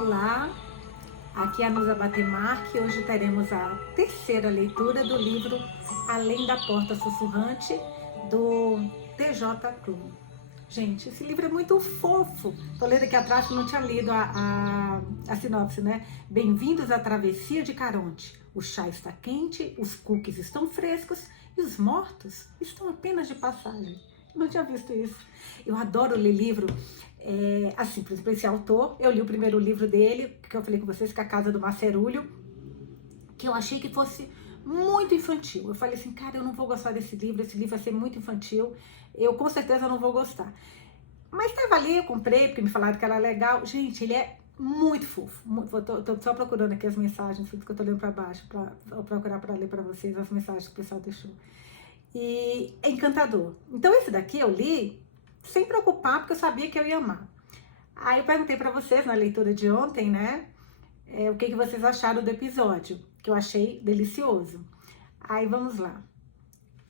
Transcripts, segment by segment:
Olá, aqui é a Nusa Batemarque e hoje teremos a terceira leitura do livro Além da Porta Sussurrante, do T.J. Klum. Gente, esse livro é muito fofo. Tô lendo aqui atrás que não tinha lido a sinopse, né? Bem-vindos à travessia de Caronte. O chá está quente, os cookies estão frescos e os mortos estão apenas de passagem. Não tinha visto isso. Eu adoro ler livro assim, por exemplo, esse autor. Eu li o primeiro livro dele, que eu falei com vocês, que é A Casa do Macerúlio, que eu achei que fosse muito infantil. Eu falei assim, cara, eu não vou gostar desse livro, esse livro vai ser muito infantil, eu com certeza não vou gostar. Mas estava ali, eu comprei, porque me falaram que era legal. Gente, ele é muito fofo. Tô só procurando aqui as mensagens, que eu tô lendo para baixo, para procurar para ler para vocês as mensagens que o pessoal deixou. E é encantador. Então esse daqui eu li sem preocupar, porque eu sabia que eu ia amar. Aí eu perguntei para vocês na leitura de ontem, né, o que vocês acharam do episódio, que eu achei delicioso. Aí vamos lá.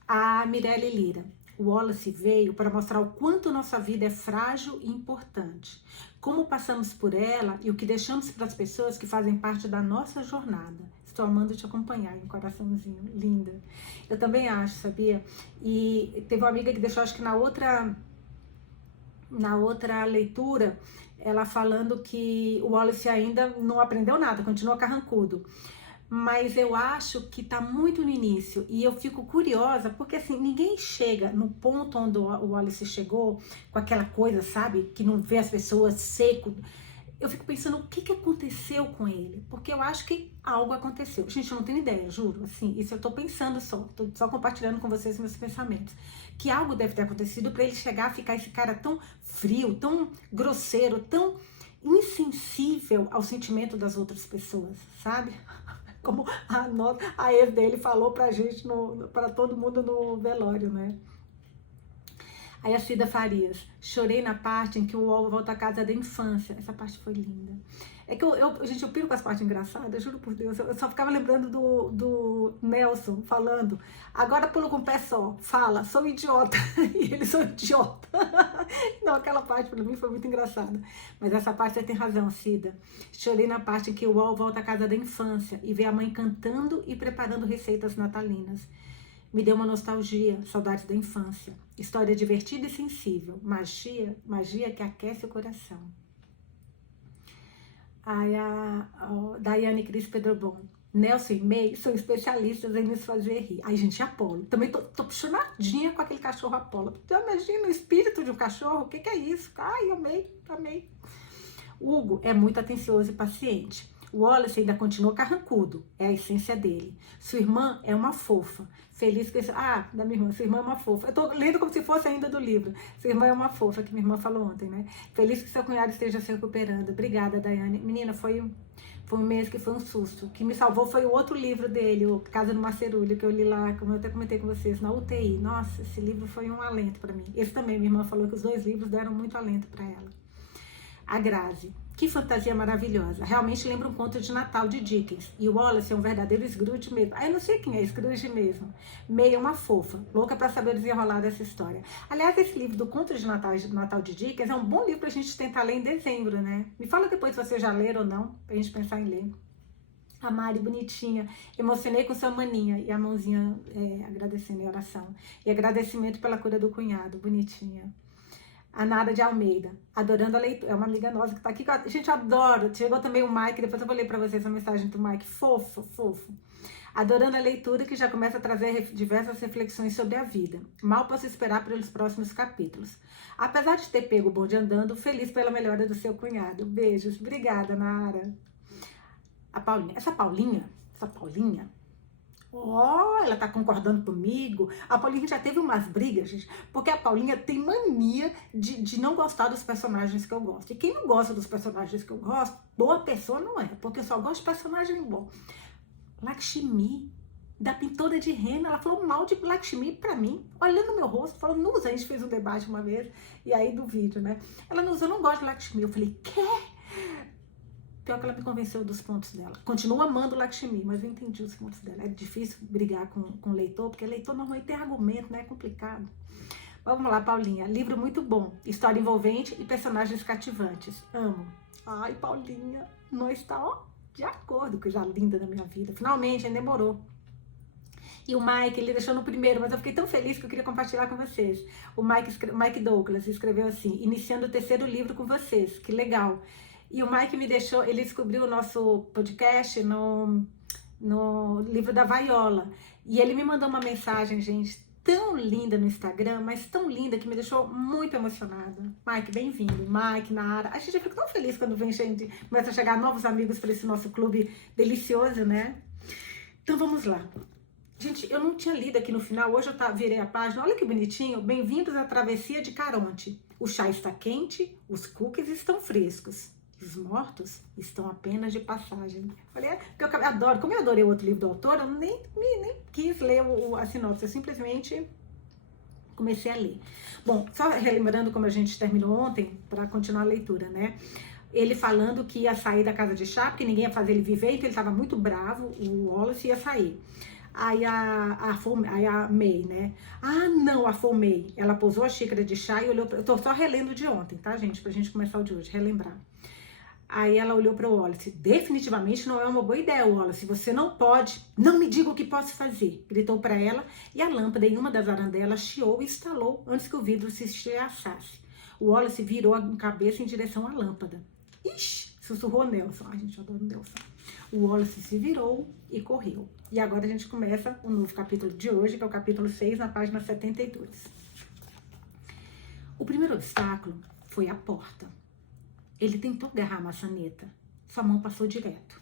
A Mirelle Lira. O Wallace veio para mostrar o quanto nossa vida é frágil e importante, como passamos por ela e o que deixamos para as pessoas que fazem parte da nossa jornada. Estou amando te acompanhar, em coraçãozinho, linda. Eu também acho, sabia? E teve uma amiga que deixou, acho que na outra leitura, ela falando que o Wallace ainda não aprendeu nada, continua carrancudo. Mas eu acho que tá muito no início e eu fico curiosa, porque assim, ninguém chega no ponto onde o Wallace chegou, com aquela coisa, sabe, que não vê as pessoas seco. Eu fico pensando o que aconteceu com ele, porque eu acho que algo aconteceu. Gente, eu não tenho ideia, juro, assim, isso eu tô pensando tô só compartilhando com vocês meus pensamentos. Que algo deve ter acontecido para ele chegar a ficar esse cara tão frio, tão grosseiro, tão insensível ao sentimento das outras pessoas, sabe? Como a ex dele falou pra gente, pra todo mundo no velório, né? Aí a Cida Farias, chorei na parte em que o Wall volta à casa da infância. Essa parte foi linda. É que gente, eu piro com as partes engraçadas, juro por Deus. Eu só ficava lembrando do Nelson falando, agora pulo com o pé só, fala, sou idiota. E eles são idiota. Não, aquela parte pra mim foi muito engraçada. Mas essa parte você tem razão, Cida. Chorei na parte em que o Wall volta à casa da infância e vê a mãe cantando e preparando receitas natalinas. Me deu uma nostalgia, saudades da infância. História divertida e sensível. Magia que aquece o coração. Aí a Daiane Cris Pedrobon. Nelson e May são especialistas em nos fazer rir. Ai, gente, Apolo. Também tô apaixonadinha com aquele cachorro Apolo. Então, imagina o espírito de um cachorro. O que é isso? Ai, amei. Hugo é muito atencioso e paciente. O Wallace ainda continua carrancudo, é a essência dele. Sua irmã é uma fofa. Feliz que... da minha irmã, sua irmã é uma fofa. Eu tô lendo como se fosse ainda do livro. Sua irmã é uma fofa, que minha irmã falou ontem, né? Feliz que seu cunhado esteja se recuperando. Obrigada, Daiane. Menina, foi um mês que foi um susto. O que me salvou foi o outro livro dele, o Casa do Macerúlio, que eu li lá, como eu até comentei com vocês, na UTI. Nossa, esse livro foi um alento para mim. Esse também, minha irmã falou que os dois livros deram muito alento para ela. A Grazi. Que fantasia maravilhosa. Realmente lembra um conto de Natal de Dickens. E o Wallace é um verdadeiro Scrooge mesmo. Eu não sei quem é Scrooge mesmo. May é uma fofa. Louca para saber desenrolar dessa história. Aliás, esse livro do Conto de Natal de Dickens é um bom livro pra gente tentar ler em dezembro, né? Me fala depois se você já leram ou não, pra gente pensar em ler. A Mari, bonitinha. Emocionei com sua maninha. E a mãozinha agradecendo em oração. E agradecimento pela cura do cunhado. Bonitinha. A Nara de Almeida, adorando a leitura, é uma amiga nossa que tá aqui, gente, adoro. Chegou também o Mike, depois eu vou ler pra vocês a mensagem do Mike, fofo. Adorando a leitura, que já começa a trazer diversas reflexões sobre a vida. Mal posso esperar pelos próximos capítulos. Apesar de ter pego o bonde andando, feliz pela melhora do seu cunhado. Beijos, obrigada, Nara. A Paulinha, essa Paulinha, ela tá concordando comigo. A Paulinha já teve umas brigas, gente, porque a Paulinha tem mania de não gostar dos personagens que eu gosto. E quem não gosta dos personagens que eu gosto, boa pessoa não é, porque eu só gosto de personagem bom. Lakshmi, da pintora de rena, ela falou mal de Lakshmi pra mim, olhando no meu rosto, falou, Nusa, a gente fez um debate uma vez, e aí do vídeo, né? Ela, Nusa, eu não gosto de Lakshmi. Eu falei, quê? Pior que ela me convenceu dos pontos dela. Continuo amando Lakshmi, mas eu entendi os pontos dela. É difícil brigar com o leitor, porque leitor normalmente tem argumento, né? É complicado. Vamos lá, Paulinha. Livro muito bom. História envolvente e personagens cativantes. Amo. Ai, Paulinha, nós está, ó, de acordo, coisa linda da minha vida. Finalmente, ainda demorou. E o Mike, ele deixou no primeiro, mas eu fiquei tão feliz que eu queria compartilhar com vocês. O Mike Douglas escreveu assim: iniciando o 3º livro com vocês. Que legal. E o Mike me deixou, ele descobriu o nosso podcast no livro da Vaiola. E ele me mandou uma mensagem, gente, tão linda no Instagram, mas tão linda que me deixou muito emocionada. Mike, bem-vindo. Mike, Nara. A gente fica tão feliz quando vem gente, começa a chegar novos amigos para esse nosso clube delicioso, né? Então vamos lá. Gente, eu não tinha lido aqui no final, hoje eu virei a página, olha que bonitinho. Bem-vindos à travessia de Caronte. O chá está quente, os cookies estão frescos. Os mortos estão apenas de passagem. Falei, porque eu adoro, como eu adorei o outro livro do autor, eu nem quis ler a sinopse, eu simplesmente comecei a ler. Bom, só relembrando como a gente terminou ontem, para continuar a leitura, né? Ele falando que ia sair da casa de chá, porque ninguém ia fazer ele viver, então ele estava muito bravo, o Wallace ia sair. Aí a May, né? Ah, não, a May. Ela pousou a xícara de chá e olhou eu tô só relendo de ontem, tá, gente? Pra gente começar o de hoje, relembrar. Aí ela olhou para o Wallace. Definitivamente não é uma boa ideia, Wallace. Você não pode. Não me diga o que posso fazer. Gritou para ela e a lâmpada em uma das arandelas chiou e estalou antes que o vidro se estilhaçasse. O Wallace virou a cabeça em direção à lâmpada. Ixi, sussurrou Nelson. Ai, gente, eu adoro Nelson. O Wallace se virou e correu. E agora a gente começa o novo capítulo de hoje, que é o capítulo 6, na página 72. O primeiro obstáculo foi a porta. Ele tentou agarrar a maçaneta. Sua mão passou direto.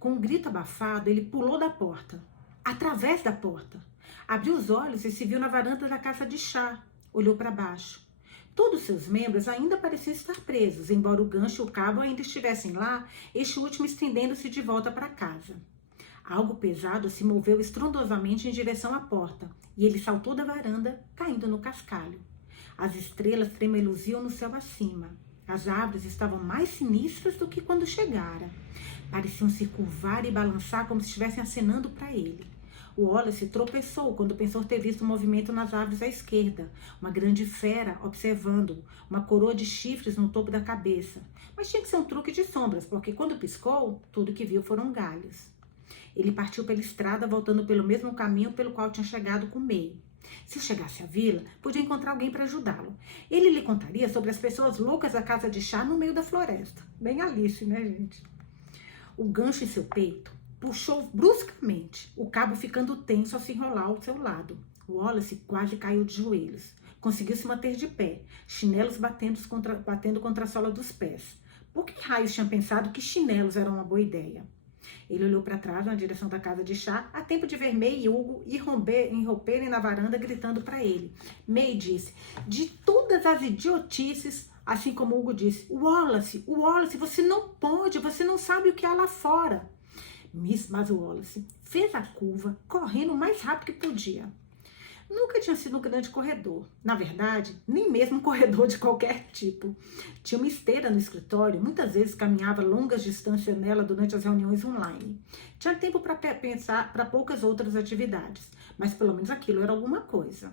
Com um grito abafado, ele pulou da porta. Através da porta. Abriu os olhos e se viu na varanda da casa de chá. Olhou para baixo. Todos seus membros ainda pareciam estar presos, embora o gancho e o cabo ainda estivessem lá, este último estendendo-se de volta para casa. Algo pesado se moveu estrondosamente em direção à porta, e ele saltou da varanda, caindo no cascalho. As estrelas tremeluziam no céu acima. As árvores estavam mais sinistras do que quando chegara. Pareciam se curvar e balançar como se estivessem acenando para ele. O Wallace tropeçou quando pensou ter visto um movimento nas árvores à esquerda. Uma grande fera observando-o, uma coroa de chifres no topo da cabeça. Mas tinha que ser um truque de sombras, porque quando piscou, tudo que viu foram galhos. Ele partiu pela estrada, voltando pelo mesmo caminho pelo qual tinha chegado com May. Se chegasse à vila, podia encontrar alguém para ajudá-lo. Ele lhe contaria sobre as pessoas loucas da casa de chá no meio da floresta. Bem Alice, né, gente? O gancho em seu peito puxou bruscamente, o cabo ficando tenso a se enrolar ao seu lado. Wallace quase caiu de joelhos. Conseguiu se manter de pé, chinelos batendo contra a sola dos pés. Por que raios tinha pensado que chinelos eram uma boa ideia? Ele olhou para trás na direção da casa de chá, a tempo de ver May e Hugo irromperem na varanda gritando para ele. May disse, de todas as idiotices, assim como Hugo disse, Wallace, você não pode, você não sabe o que há lá fora. Mas o Wallace fez a curva, correndo o mais rápido que podia. Nunca tinha sido um grande corredor. Na verdade, nem mesmo um corredor de qualquer tipo. Tinha uma esteira no escritório, muitas vezes caminhava longas distâncias nela durante as reuniões online. Tinha tempo para pensar para poucas outras atividades, mas pelo menos aquilo era alguma coisa.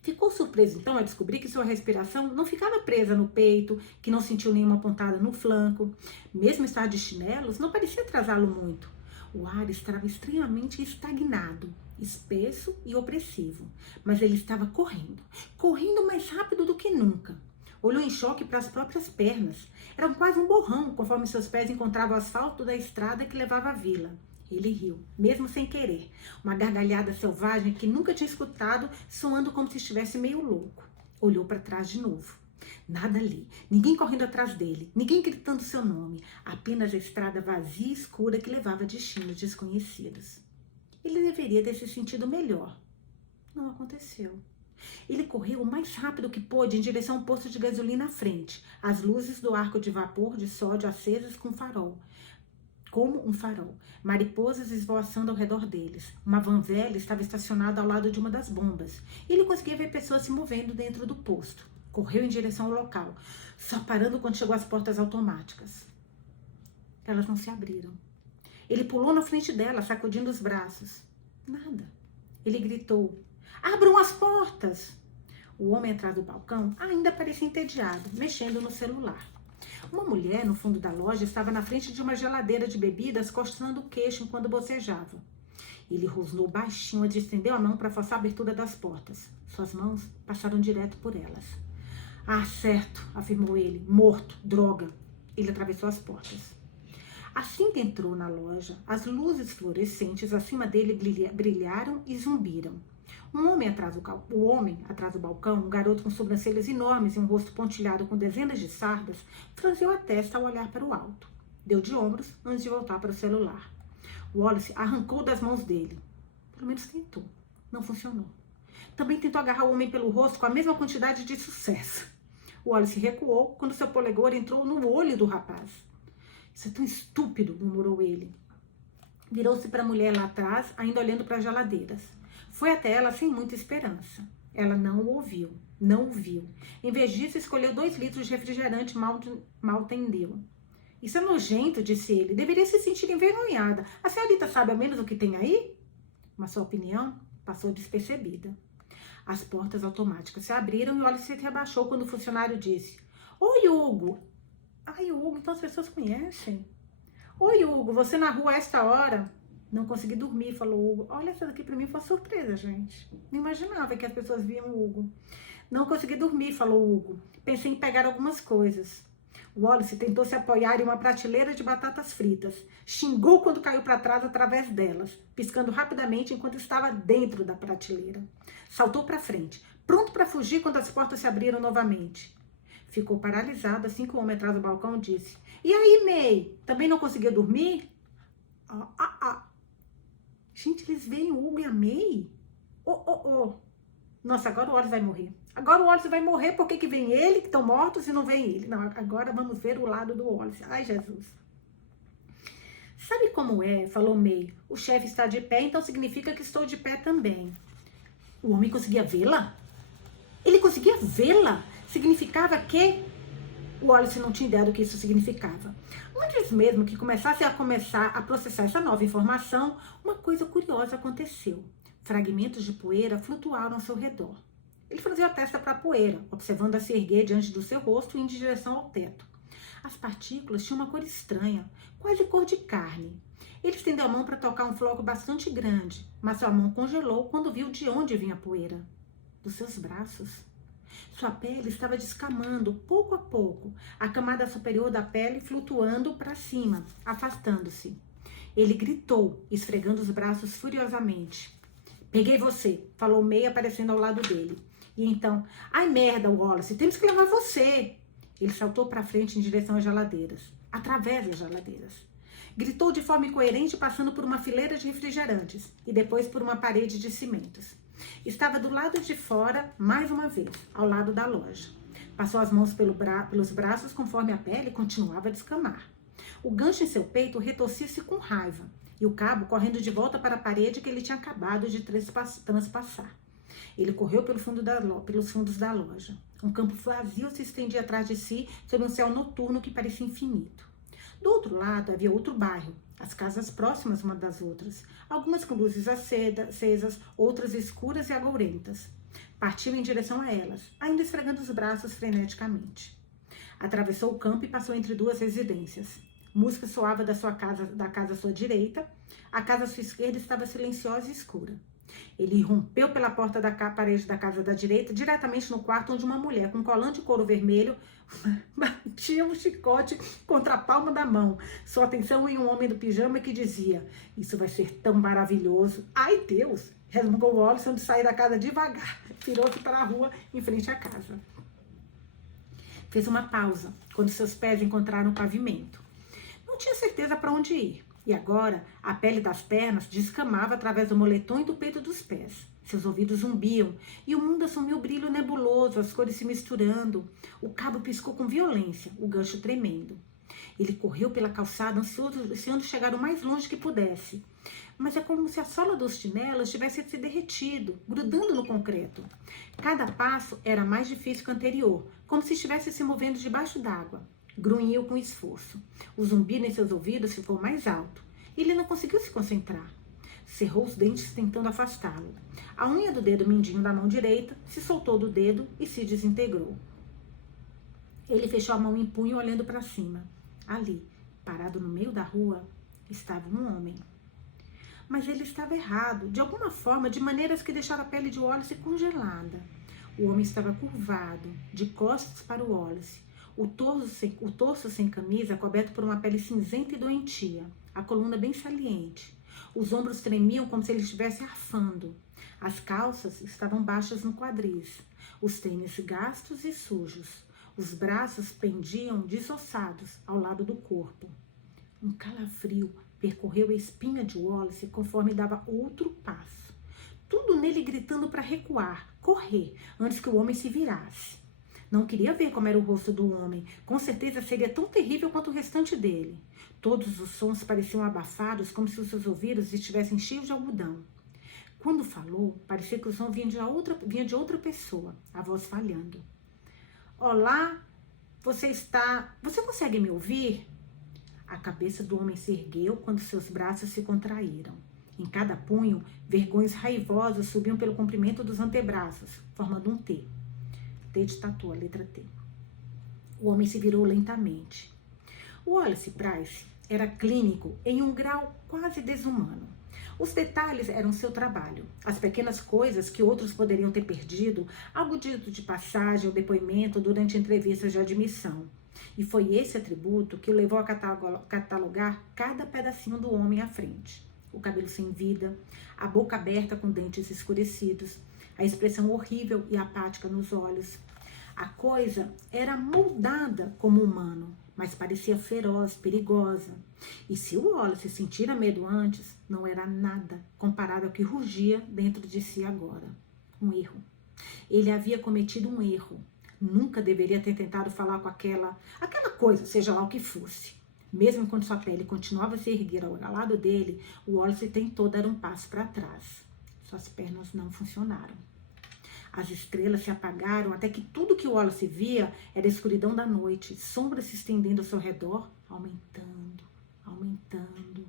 Ficou surpreso então ao descobrir que sua respiração não ficava presa no peito, que não sentiu nenhuma pontada no flanco. Mesmo estar de chinelos não parecia atrasá-lo muito. O ar estava extremamente estagnado, espesso e opressivo, mas ele estava correndo mais rápido do que nunca. Olhou em choque para as próprias pernas. Eram quase um borrão, conforme seus pés encontravam o asfalto da estrada que levava à vila. Ele riu, mesmo sem querer, uma gargalhada selvagem que nunca tinha escutado, soando como se estivesse meio louco. Olhou para trás de novo. Nada ali, ninguém correndo atrás dele, ninguém gritando seu nome, apenas a estrada vazia e escura que levava a destinos desconhecidos. Ele deveria ter se sentido melhor. Não aconteceu. Ele correu o mais rápido que pôde em direção ao posto de gasolina à frente, as luzes do arco de vapor de sódio acesas como um farol, mariposas esvoaçando ao redor deles. Uma van velha estava estacionada ao lado de uma das bombas. Ele conseguia ver pessoas se movendo dentro do posto. Correu em direção ao local, só parando quando chegou às portas automáticas. Elas não se abriram. Ele pulou na frente dela, sacudindo os braços. Nada. Ele gritou, abram as portas! O homem atrás do balcão ainda parecia entediado, mexendo no celular. Uma mulher no fundo da loja estava na frente de uma geladeira de bebidas, coçando o queixo enquanto bocejava. Ele rosnou baixinho e estendeu a mão para forçar a abertura das portas. Suas mãos passaram direto por elas. Ah, certo, afirmou ele. Morto, droga. Ele atravessou as portas. Assim que entrou na loja, as luzes fluorescentes acima dele brilharam e zumbiram. O homem atrás do balcão, um garoto com sobrancelhas enormes e um rosto pontilhado com dezenas de sardas, franziu a testa ao olhar para o alto. Deu de ombros antes de voltar para o celular. Wallace arrancou das mãos dele. Pelo menos tentou. Não funcionou. Também tentou agarrar o homem pelo rosto com a mesma quantidade de sucesso. Wallace recuou quando seu polegar entrou no olho do rapaz. Isso é tão estúpido, murmurou ele. Virou-se para a mulher lá atrás, ainda olhando para as geladeiras. Foi até ela sem muita esperança. Ela não o ouviu, não o viu. Em vez disso, escolheu 2 litros de refrigerante mal tendeu. Isso é nojento, disse ele. Deveria se sentir envergonhada. A senhorita sabe ao menos o que tem aí? Mas sua opinião passou despercebida. As portas automáticas se abriram e Wallace se rebaixou quando o funcionário disse: Oi, Hugo. Ai, Hugo, então as pessoas conhecem. Oi, Hugo, você na rua a esta hora? Não consegui dormir, falou Hugo. Olha, essa daqui pra mim foi surpresa, gente. Não imaginava que as pessoas viam o Hugo. Não consegui dormir, falou Hugo. Pensei em pegar algumas coisas. Wallace tentou se apoiar em uma prateleira de batatas fritas. Xingou quando caiu para trás através delas, piscando rapidamente enquanto estava dentro da prateleira. Saltou para frente, pronto para fugir quando as portas se abriram novamente. Ficou paralisado assim que o homem atrás do balcão disse: E aí, May? Também não conseguiu dormir? Gente, eles veem o Hugo e a May? Nossa, agora o Wallace vai morrer. Agora o Wallace vai morrer porque que vem ele, que estão mortos, e não vem ele. Não, agora vamos ver o lado do Wallace. Ai, Jesus. Sabe como é? Falou May. O chefe está de pé, então significa que estou de pé também. O homem conseguia vê-la? Ele conseguia vê-la? Significava que... O Wallace não tinha ideia do que isso significava. Antes mesmo que começasse a processar essa nova informação, uma coisa curiosa aconteceu. Fragmentos de poeira flutuaram ao seu redor. Ele franziu a testa para a poeira, observando-a se erguer diante do seu rosto e em direção ao teto. As partículas tinham uma cor estranha, quase cor de carne. Ele estendeu a mão para tocar um floco bastante grande, mas sua mão congelou quando viu de onde vinha a poeira. Dos seus braços. Sua pele estava descamando pouco a pouco, a camada superior da pele flutuando para cima, afastando-se. Ele gritou, esfregando os braços furiosamente. Peguei você, falou May aparecendo ao lado dele. E então, ai merda, Wallace, temos que levar você. Ele saltou para frente em direção às geladeiras, através das geladeiras. Gritou de forma incoerente, passando por uma fileira de refrigerantes e depois por uma parede de cimentos. Estava do lado de fora, mais uma vez, ao lado da loja. Passou as mãos pelos braços conforme a pele continuava a descamar. O gancho em seu peito retorcia-se com raiva e o cabo correndo de volta para a parede que ele tinha acabado de transpassar. Ele correu pelos fundos da loja. Um campo vazio se estendia atrás de si, sob um céu noturno que parecia infinito. Do outro lado havia outro bairro, as casas próximas umas das outras, algumas com luzes acesas, outras escuras e agourentas. Partiu em direção a elas, ainda esfregando os braços freneticamente. Atravessou o campo e passou entre 2 residências. Música soava da casa à sua direita, a casa à sua esquerda estava silenciosa e escura. Ele irrompeu pela porta da parede da casa da direita, diretamente no quarto onde uma mulher com um colante de couro vermelho batia um chicote contra a palma da mão. Sua atenção em um homem do pijama que dizia: Isso vai ser tão maravilhoso. Ai, Deus! Resmungou Wallace antes de sair da casa devagar. Virou-se para a rua em frente à casa. Fez uma pausa quando seus pés encontraram o pavimento. Não tinha certeza para onde ir. E agora, a pele das pernas descamava através do moletom e do peito dos pés. Seus ouvidos zumbiam e o mundo assumiu o brilho nebuloso, as cores se misturando. O cabo piscou com violência, o gancho tremendo. Ele correu pela calçada, ansiando chegar o mais longe que pudesse. Mas é como se a sola dos chinelos tivesse se derretido, grudando no concreto. Cada passo era mais difícil que o anterior, como se estivesse se movendo debaixo d'água. Grunhiu com esforço. O zumbido em seus ouvidos ficou mais alto. Ele não conseguiu se concentrar. cerrou os dentes tentando afastá-lo. A unha do dedo mindinho da mão direita se soltou do dedo e se desintegrou. Ele fechou a mão em punho olhando para cima. Ali, parado no meio da rua, estava um homem. Mas ele estava errado, de alguma forma, de maneiras que deixaram a pele de Wallace congelada. O homem estava curvado, de costas para o Wallace. O torso sem camisa, coberto por uma pele cinzenta e doentia. A coluna bem saliente. Os ombros tremiam como se ele estivesse arfando. As calças estavam baixas no quadris. Os tênis gastos e sujos. Os braços pendiam desossados ao lado do corpo. Um calafrio percorreu a espinha de Wallace conforme dava outro passo. Tudo nele gritando para recuar, correr, antes que o homem se virasse. Não queria ver como era o rosto do homem. Com certeza seria tão terrível quanto o restante dele. Todos os sons pareciam abafados, como se os seus ouvidos estivessem cheios de algodão. Quando falou, parecia que o som vinha de outra pessoa, a voz falhando. Olá, você consegue me ouvir? A cabeça do homem se ergueu quando seus braços se contraíram. Em cada punho, vergões raivosos subiam pelo comprimento dos antebraços, formando um T. T de tatu, a letra T. O homem se virou lentamente. Wallace Price era clínico em um grau quase desumano. Os detalhes eram seu trabalho. As pequenas coisas que outros poderiam ter perdido, algo dito de passagem ou depoimento durante entrevistas de admissão. E foi esse atributo que o levou a catalogar cada pedacinho do homem à frente. O cabelo sem vida, a boca aberta com dentes escurecidos, a expressão horrível e apática nos olhos. A coisa era moldada como humano, mas parecia feroz, perigosa. E se o Wallace sentira medo antes, não era nada comparado ao que rugia dentro de si agora. Um erro. Ele havia cometido um erro. Nunca deveria ter tentado falar com aquela coisa, seja lá o que fosse. Mesmo quando sua pele continuava a se erguer ao lado dele, o Wallace tentou dar um passo para trás. Suas pernas não funcionaram. As estrelas se apagaram até que tudo que o Wallace via era a escuridão da noite, sombras se estendendo ao seu redor, aumentando, aumentando.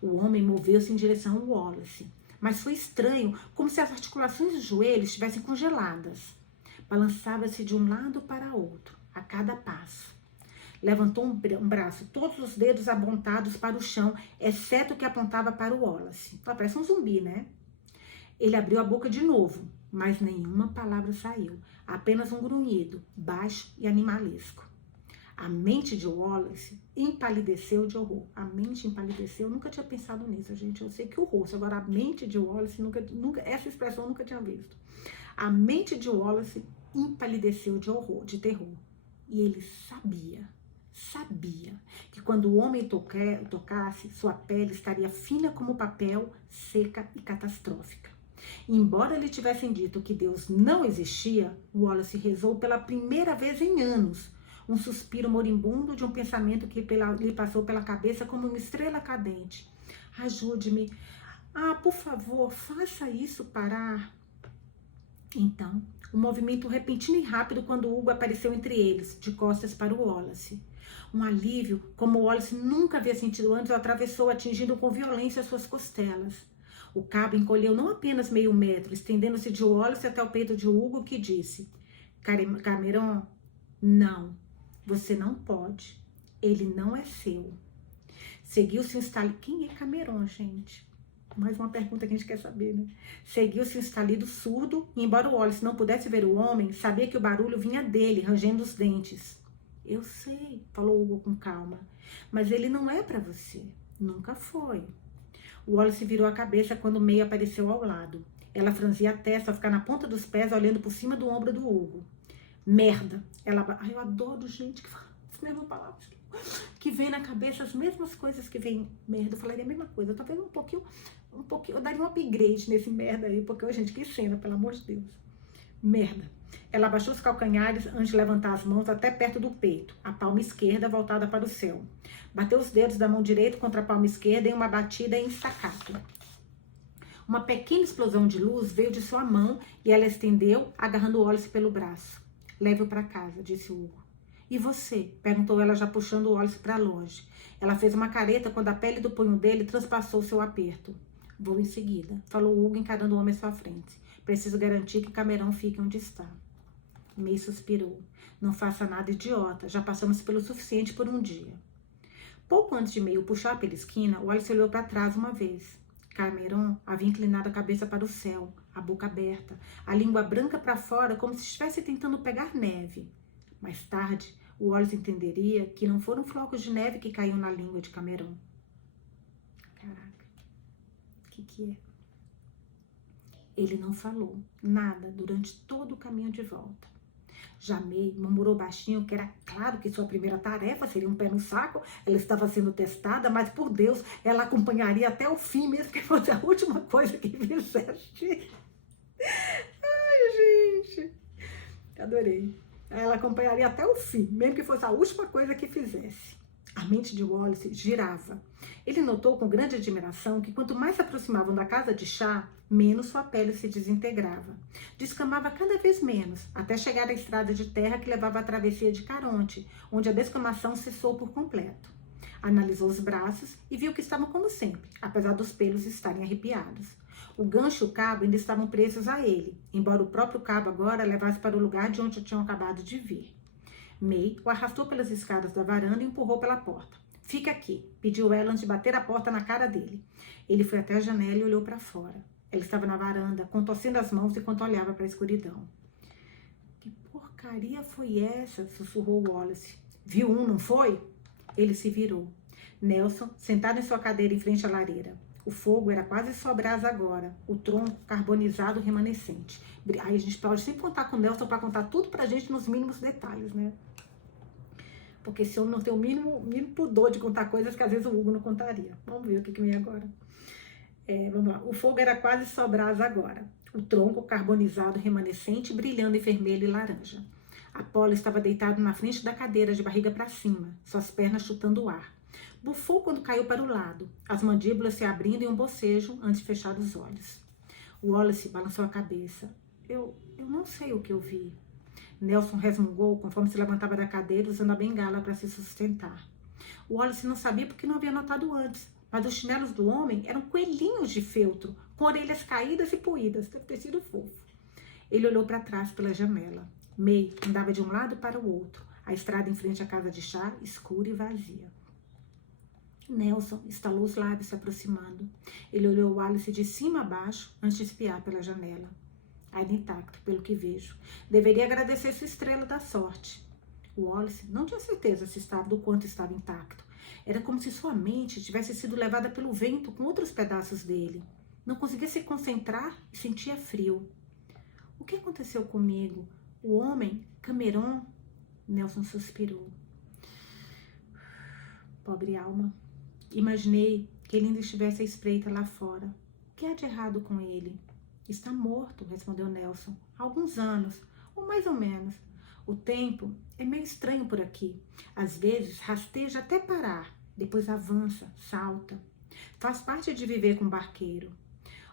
O homem moveu-se em direção ao Wallace, mas foi estranho, como se as articulações dos joelhos estivessem congeladas. Balançava-se de um lado para outro, a cada passo. Levantou um braço, todos os dedos apontados para o chão, exceto o que apontava para o Wallace. Parece um zumbi, né? Ele abriu a boca de novo, mas nenhuma palavra saiu, apenas um grunhido, baixo e animalesco. A mente de Wallace empalideceu de horror. A mente empalideceu, eu nunca tinha pensado nisso, gente. Eu sei que o rosto, agora a mente de Wallace, essa expressão eu nunca tinha visto. A mente de Wallace empalideceu de horror, de terror. E ele sabia que quando o homem tocasse, sua pele estaria fina como papel, seca e catastrófica. Embora lhe tivessem dito que Deus não existia, Wallace rezou pela primeira vez em anos, um suspiro moribundo de um pensamento que lhe passou pela cabeça como uma estrela cadente. Ajude-me. Por favor, faça isso parar. Então, um movimento repentino e rápido quando Hugo apareceu entre eles, de costas para o Wallace. Um alívio, como o Wallace nunca havia sentido antes, o atravessou, atingindo com violência suas costelas. O cabo encolheu não apenas meio metro, estendendo-se de Wallace até o peito de Hugo, que disse: Cameron, não, você não pode. Ele não é seu. Seguiu-se um estalido. Quem é Cameron, gente? Mais uma pergunta que a gente quer saber, né? Seguiu-se um estalido surdo, e embora o Wallace não pudesse ver o homem, sabia que o barulho vinha dele, rangendo os dentes. Eu sei, falou Hugo com calma, mas ele não é para você. Nunca foi. O Wallace virou a cabeça quando May apareceu ao lado. Ela franzia a testa ao ficar na ponta dos pés, olhando por cima do ombro do Hugo. Merda. Eu adoro gente que fala as mesmas palavras, que vem na cabeça as mesmas coisas que vem merda. Eu falaria a mesma coisa, talvez um pouquinho, eu daria um upgrade nesse merda aí, porque, gente, que cena, pelo amor de Deus. Merda. Ela abaixou os calcanhares antes de levantar as mãos até perto do peito, a palma esquerda voltada para o céu. Bateu os dedos da mão direita contra a palma esquerda em uma batida em staccato. Uma pequena explosão de luz veio de sua mão e ela estendeu, agarrando o Wallace pelo braço. Leve-o para casa, disse Hugo. E você? Perguntou ela, já puxando o Wallace para longe. Ela fez uma careta quando a pele do punho dele transpassou seu aperto. Vou em seguida, falou Hugo encarando o homem à sua frente. Preciso garantir que Cameron fique onde está. May suspirou. Não faça nada idiota, já passamos pelo suficiente por um dia. Pouco antes de May o puxar pela esquina, Wallace olhou para trás uma vez. Cameron havia inclinado a cabeça para o céu, a boca aberta, a língua branca para fora, como se estivesse tentando pegar neve. Mais tarde, Wallace entenderia que não foram flocos de neve que caíam na língua de Cameron. Caraca, o que é? Ele não falou nada durante todo o caminho de volta. Já May murmurou baixinho que era claro que sua primeira tarefa seria um pé no saco. Ela estava sendo testada, mas por Deus, ela acompanharia até o fim, mesmo que fosse a última coisa que fizesse. Ai, gente, adorei. Ela acompanharia até o fim, mesmo que fosse a última coisa que fizesse. A mente de Wallace girava. Ele notou com grande admiração que quanto mais se aproximavam da casa de chá, menos sua pele se desintegrava. Descamava cada vez menos, até chegar à estrada de terra que levava à travessia de Caronte, onde a descamação cessou por completo. Analisou os braços e viu que estavam como sempre, apesar dos pelos estarem arrepiados. O gancho e o cabo ainda estavam presos a ele, embora o próprio cabo agora levasse para o lugar de onde tinham acabado de vir. May o arrastou pelas escadas da varanda e empurrou pela porta. Fica aqui, pediu ela antes de bater a porta na cara dele. Ele foi até a janela e olhou para fora. Ela estava na varanda, contorcendo as mãos enquanto olhava para a escuridão. Que porcaria foi essa? Sussurrou Wallace. Viu não foi? Ele se virou. Nelson, sentado em sua cadeira em frente à lareira. O fogo era quase só brasa agora, o tronco carbonizado remanescente. Aí a gente pode sempre contar com o Nelson para contar tudo pra gente nos mínimos detalhes, né? Porque esse homem não tem o mínimo pudor de contar coisas que às vezes o Hugo não contaria. Vamos ver o que vem agora. Vamos lá. O fogo era quase só brasa agora. O tronco carbonizado remanescente brilhando em vermelho e laranja. Apolo estava deitado na frente da cadeira de barriga para cima, suas pernas chutando o ar. Bufou quando caiu para o lado, as mandíbulas se abrindo em um bocejo antes de fechar os olhos. Wallace balançou a cabeça. Eu não sei o que eu vi. Nelson resmungou conforme se levantava da cadeira usando a bengala para se sustentar. Wallace não sabia porque não havia notado antes, mas os chinelos do homem eram coelhinhos de feltro, com orelhas caídas e poídas. Deve ter sido fofo. Ele olhou para trás pela janela. May andava de um lado para o outro, a estrada em frente à casa de chá, escura e vazia. Nelson estalou os lábios se aproximando. Ele olhou Wallace de cima a baixo antes de espiar pela janela. Ainda intacto, pelo que vejo. Deveria agradecer sua estrela da sorte. Wallace não tinha certeza se estava do quanto estava intacto. Era como se sua mente tivesse sido levada pelo vento com outros pedaços dele. Não conseguia se concentrar e sentia frio. O que aconteceu comigo? O homem, Cameron? Nelson suspirou. Pobre alma. Imaginei que ele ainda estivesse à espreita lá fora. O que há de errado com ele? Está morto, respondeu Nelson. Há alguns anos, ou mais ou menos. O tempo é meio estranho por aqui. Às vezes rasteja até parar, depois avança, salta. Faz parte de viver com um barqueiro.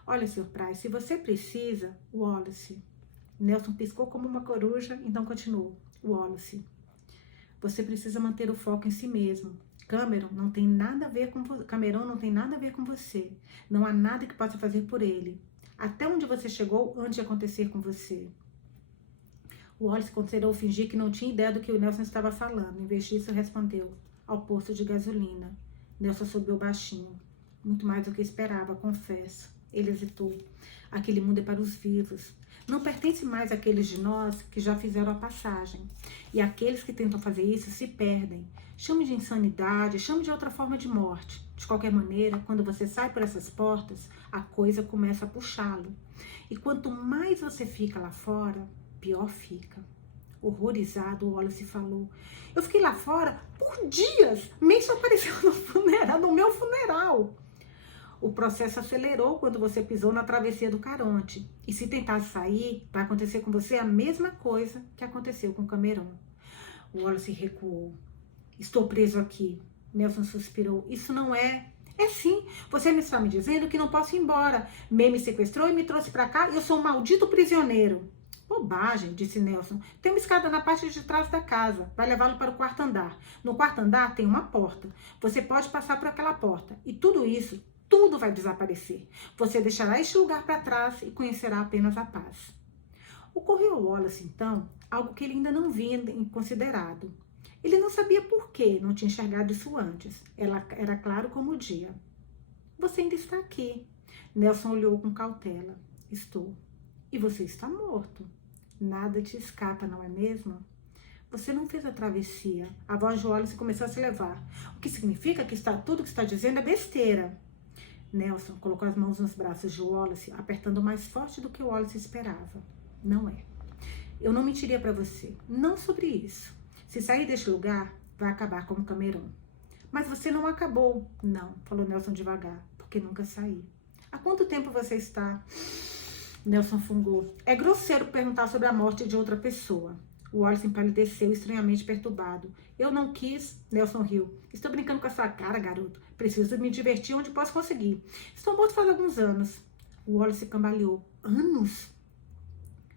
Olha, Sr. Price, se você precisa... Wallace. Nelson piscou como uma coruja, então continuou. Wallace. Você precisa manter o foco em si mesmo. Cameron não tem nada a ver com você. Não há nada que possa fazer por ele. Até onde você chegou antes de acontecer com você. Wallace considerou fingir que não tinha ideia do que o Nelson estava falando. Em vez disso, respondeu. Ao posto de gasolina. Nelson subiu baixinho. Muito mais do que esperava, confesso. Ele hesitou. Aquele mundo é para os vivos. Não pertence mais àqueles de nós que já fizeram a passagem. E aqueles que tentam fazer isso se perdem. Chame de insanidade, chame de outra forma de morte. De qualquer maneira, quando você sai por essas portas, a coisa começa a puxá-lo. E quanto mais você fica lá fora, pior fica. Horrorizado, o Wallace falou. Eu fiquei lá fora por dias. May só apareceu no meu funeral. O processo acelerou quando você pisou na travessia do Caronte. E se tentar sair, vai acontecer com você a mesma coisa que aconteceu com Cameron. O Wallace recuou. Estou preso aqui. Nelson suspirou. Isso não é... É sim. Você me está me dizendo que não posso ir embora. May me sequestrou e me trouxe para cá e eu sou um maldito prisioneiro. Bobagem, disse Nelson. Tem uma escada na parte de trás da casa. Vai levá-lo para o quarto andar. No quarto andar tem uma porta. Você pode passar por aquela porta. E tudo isso tudo vai desaparecer. Você deixará este lugar para trás e conhecerá apenas a paz. Ocorreu ao Wallace, então, algo que ele ainda não havia considerado. Ele não sabia por que não tinha enxergado isso antes. Era claro como o dia. Você ainda está aqui. Nelson olhou com cautela. Estou. E você está morto. Nada te escapa, não é mesmo? Você não fez a travessia. A voz de Wallace começou a se levar. O que significa que tudo que está dizendo é besteira. Nelson colocou as mãos nos braços de Wallace, apertando mais forte do que Wallace esperava. Não é. Eu não mentiria para você. Não sobre isso. Se sair deste lugar, vai acabar como Cameron. Mas você não acabou. Não, falou Nelson devagar, porque nunca saí. Há quanto tempo você está? Nelson fungou. É grosseiro perguntar sobre a morte de outra pessoa. O Wallace empalideceu, estranhamente perturbado. Eu não quis. Nelson riu. Estou brincando com a sua cara, garoto. Preciso me divertir onde posso conseguir. Estou morto faz alguns anos. O Wallace cambaleou. Anos?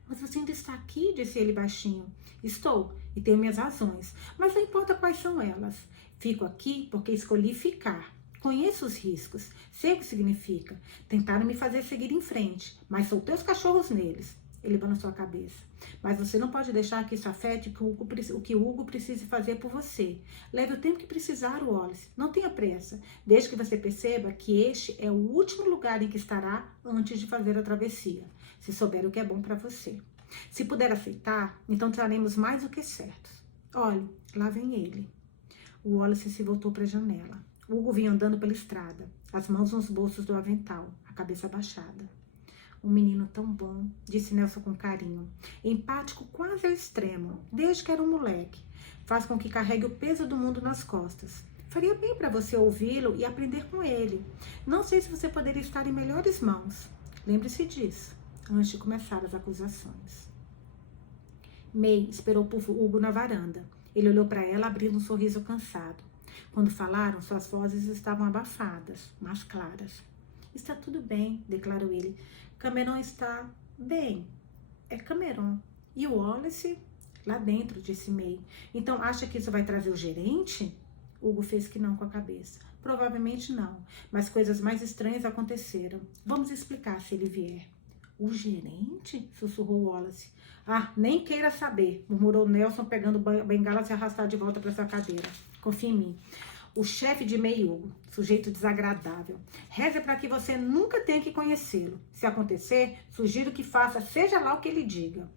Mas você ainda está aqui, disse ele baixinho. Estou, e tenho minhas razões. Mas não importa quais são elas. Fico aqui porque escolhi ficar. Conheço os riscos. Sei o que significa. Tentaram me fazer seguir em frente, mas soltei os cachorros neles. Ele balançou a cabeça. Mas você não pode deixar que isso afete o que o Hugo precise fazer por você. Leve o tempo que precisar, Wallace. Não tenha pressa. Desde que você perceba que este é o último lugar em que estará antes de fazer a travessia. Se souber o que é bom para você. Se puder aceitar, então estaremos mais do que certos. Olhe, lá vem ele. O Wallace se voltou para a janela. Hugo vinha andando pela estrada, as mãos nos bolsos do avental, a cabeça baixada. Um menino tão bom, disse Nelson com carinho. Empático quase ao extremo, desde que era um moleque. Faz com que carregue o peso do mundo nas costas. Faria bem para você ouvi-lo e aprender com ele. Não sei se você poderia estar em melhores mãos. Lembre-se disso, antes de começar as acusações. May esperou por Hugo na varanda. Ele olhou para ela, abrindo um sorriso cansado. Quando falaram, suas vozes estavam abafadas, mas claras. Está tudo bem, declarou ele. Cameron está bem. É Cameron. E o Wallace? Lá dentro, disse May. Então acha que isso vai trazer o gerente? Hugo fez que não com a cabeça. Provavelmente não, mas coisas mais estranhas aconteceram. Vamos explicar se ele vier. O gerente? Sussurrou Wallace. Ah, nem queira saber, murmurou Nelson, pegando bengala e se arrastar de volta para sua cadeira. Confia em mim. O chefe de May, Hugo, sujeito desagradável. Reze para que você nunca tenha que conhecê-lo. Se acontecer, sugiro que faça seja lá o que ele diga.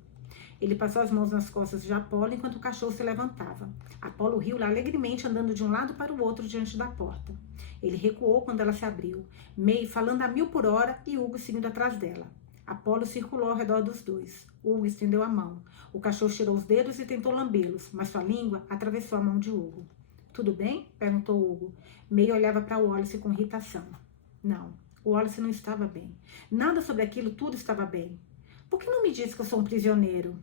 Ele passou as mãos nas costas de Apolo enquanto o cachorro se levantava. Apolo riu alegremente, andando de um lado para o outro diante da porta. Ele recuou quando ela se abriu. May falando a 1000 por hora e Hugo seguindo atrás dela. Apolo circulou ao redor dos dois. Hugo estendeu a mão. O cachorro tirou os dedos e tentou lambê-los, mas sua língua atravessou a mão de Hugo. Tudo bem? Perguntou Hugo. May olhava para Wallace com irritação. Não, o Wallace não estava bem. Nada sobre aquilo tudo estava bem. Por que não me disse que eu sou um prisioneiro?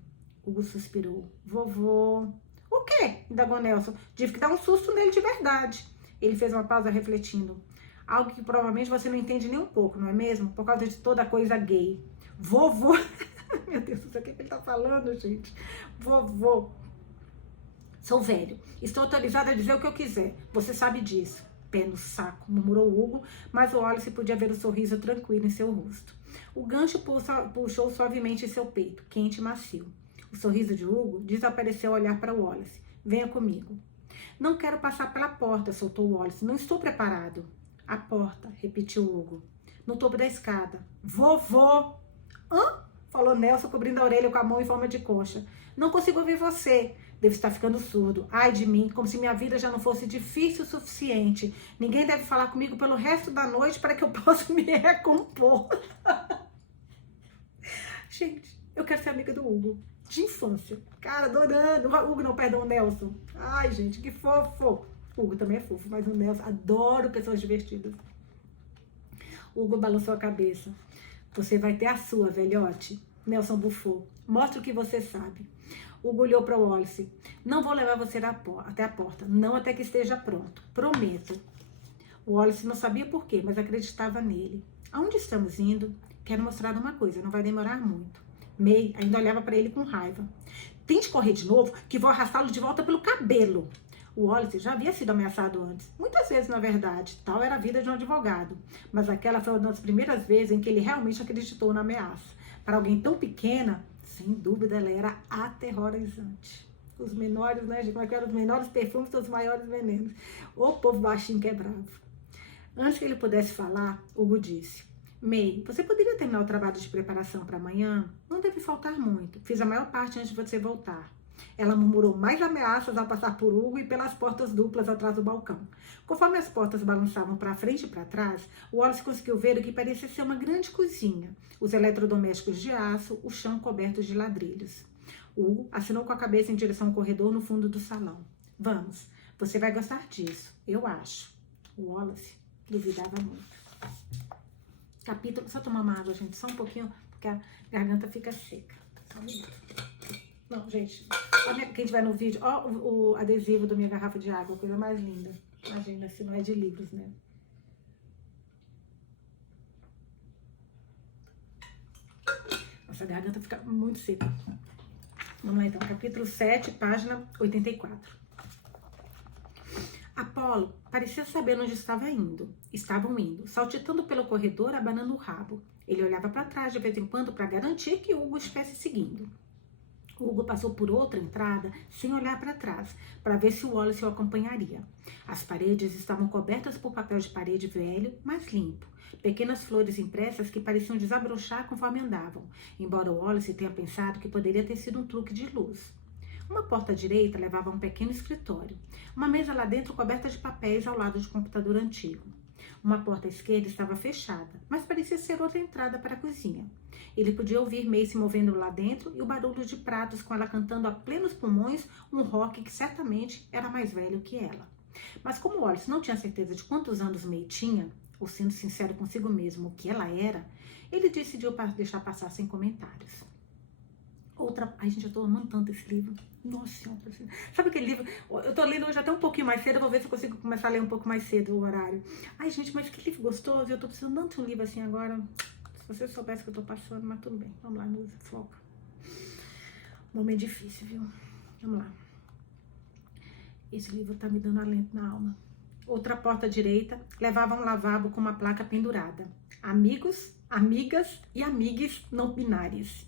Hugo suspirou. Vovô... O quê? Indagou Nelson. Tive que dar um susto nele de verdade. Ele fez uma pausa refletindo. Algo que provavelmente você não entende nem um pouco, não é mesmo? Por causa de toda a coisa gay. Vovô... Meu Deus do céu, o que ele tá falando, gente? Vovô... Sou velho. Estou autorizada a dizer o que eu quiser. Você sabe disso. Pé no saco, murmurou Hugo, mas o Wallace podia ver o sorriso tranquilo em seu rosto. O gancho puxou suavemente em seu peito, quente e macio. O sorriso de Hugo desapareceu ao olhar para Wallace. Venha comigo. Não quero passar pela porta, soltou Wallace. Não estou preparado. A porta, repetiu Hugo. No topo da escada. Vovô! Hã? Falou Nelson, cobrindo a orelha com a mão em forma de concha. Não consigo ouvir você. Devo estar ficando surdo. Ai de mim, como se minha vida já não fosse difícil o suficiente. Ninguém deve falar comigo pelo resto da noite para que eu possa me recompor. Gente, eu quero ser amiga do Hugo. De infância. Cara, adorando. Hugo não, perdão, Nelson. Ai, gente, que fofo. Hugo também é fofo, mas o Nelson, adoro pessoas divertidas. Hugo balançou a cabeça. Você vai ter a sua, velhote. Nelson bufou. Mostra o que você sabe. Hugo olhou para o Wallace. Não vou levar você até a porta. Não até que esteja pronto. Prometo. O Wallace não sabia por quê, mas acreditava nele. Aonde estamos indo? Quero mostrar uma coisa. Não vai demorar muito. May ainda olhava para ele com raiva. Tente correr de novo, que vou arrastá-lo de volta pelo cabelo. O Wallace já havia sido ameaçado antes, muitas vezes na verdade, tal era a vida de um advogado, mas aquela foi uma das primeiras vezes em que ele realmente acreditou na ameaça. Para alguém tão pequena, sem dúvida ela era aterrorizante. Os menores, né, gente? Como é que eram os menores perfumes são os maiores venenos. O povo baixinho que é bravo. Antes que ele pudesse falar, Hugo disse: May, você poderia terminar o trabalho de preparação para amanhã? Não deve faltar muito. Fiz a maior parte antes de você voltar. Ela murmurou mais ameaças ao passar por Hugo e pelas portas duplas atrás do balcão. Conforme as portas balançavam para frente e para trás, o Wallace conseguiu ver o que parecia ser uma grande cozinha, os eletrodomésticos de aço, o chão coberto de ladrilhos. Hugo assinou com a cabeça em direção ao corredor no fundo do salão. Vamos, você vai gostar disso, eu acho. O Wallace duvidava muito. Capítulo, só tomar uma água, gente, só um pouquinho, porque a garganta fica seca. Só um minuto. Não, gente, quem tiver no vídeo, ó o adesivo da minha garrafa de água, coisa mais linda. Imagina, se não é de livros, né? Nossa, a garganta fica muito seca. Vamos lá então, capítulo 7, página 84. Apolo parecia saber onde estavam indo, saltitando pelo corredor, abanando o rabo. Ele olhava para trás de vez em quando para garantir que Hugo estivesse seguindo. Hugo passou por outra entrada sem olhar para trás, para ver se o Wallace o acompanharia. As paredes estavam cobertas por papel de parede velho, mas limpo. Pequenas flores impressas que pareciam desabrochar conforme andavam, embora o Wallace tenha pensado que poderia ter sido um truque de luz. Uma porta à direita levava a um pequeno escritório. Uma mesa lá dentro coberta de papéis ao lado de um computador antigo. Uma porta à esquerda estava fechada, mas parecia ser outra entrada para a cozinha. Ele podia ouvir May se movendo lá dentro e o barulho de pratos com ela cantando a plenos pulmões um rock que certamente era mais velho que ela. Mas como Wallace não tinha certeza de quantos anos May tinha, ou sendo sincero consigo mesmo o que ela era, ele decidiu deixar passar sem comentários. Ai, gente, eu tô amando tanto esse livro. Nossa Senhora. Sabe aquele livro? Eu tô lendo hoje até um pouquinho mais cedo. Eu vou ver se eu consigo começar a ler um pouco mais cedo o horário. Ai, gente, mas que livro gostoso. Eu tô precisando tanto de um livro assim agora. Se você soubesse o que eu tô passando, mas tudo bem. Vamos lá, Nusa, foca. Momento difícil, viu? Vamos lá. Esse livro tá me dando alento na alma. Outra porta à direita levava a um lavabo com uma placa pendurada. Amigos, amigas e amigues não binários.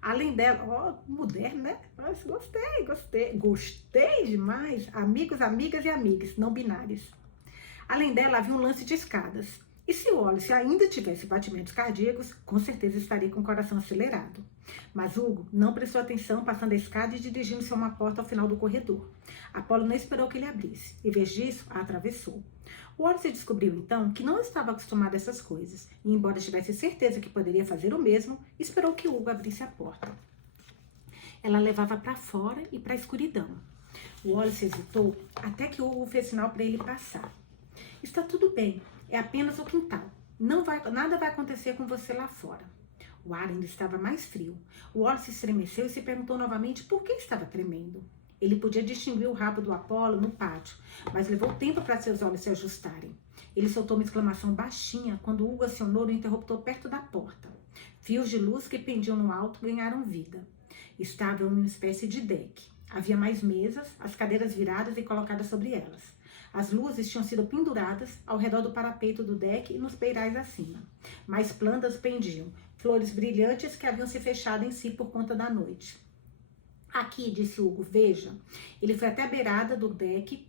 Além dela, ó, moderno, né? Mas gostei demais. Amigos, amigas e amigues, não binários. Além dela, havia um lance de escadas. E se o Wallace ainda tivesse batimentos cardíacos, com certeza estaria com o coração acelerado. Mas Hugo não prestou atenção, passando a escada e dirigindo-se a uma porta ao final do corredor. Apolo não esperou que ele abrisse. Em vez disso, a atravessou. O Wallace descobriu, então, que não estava acostumado a essas coisas, e embora tivesse certeza que poderia fazer o mesmo, esperou que Hugo abrisse a porta. Ela levava para fora e para a escuridão. O Wallace hesitou até que Hugo fez sinal para ele passar. Está tudo bem, é apenas o quintal. Nada vai acontecer com você lá fora. O ar ainda estava mais frio. O Wallace estremeceu e se perguntou novamente por que estava tremendo. Ele podia distinguir o rabo do Apolo no pátio, mas levou tempo para seus olhos se ajustarem. Ele soltou uma exclamação baixinha quando Hugo acionou o interruptor perto da porta. Fios de luz que pendiam no alto ganharam vida. Estava em uma espécie de deck. Havia mais mesas, as cadeiras viradas e colocadas sobre elas. As luzes tinham sido penduradas ao redor do parapeito do deck e nos beirais acima. Mais plantas pendiam, flores brilhantes que haviam se fechado em si por conta da noite. Aqui, disse Hugo, veja. Ele foi até a beirada do deck,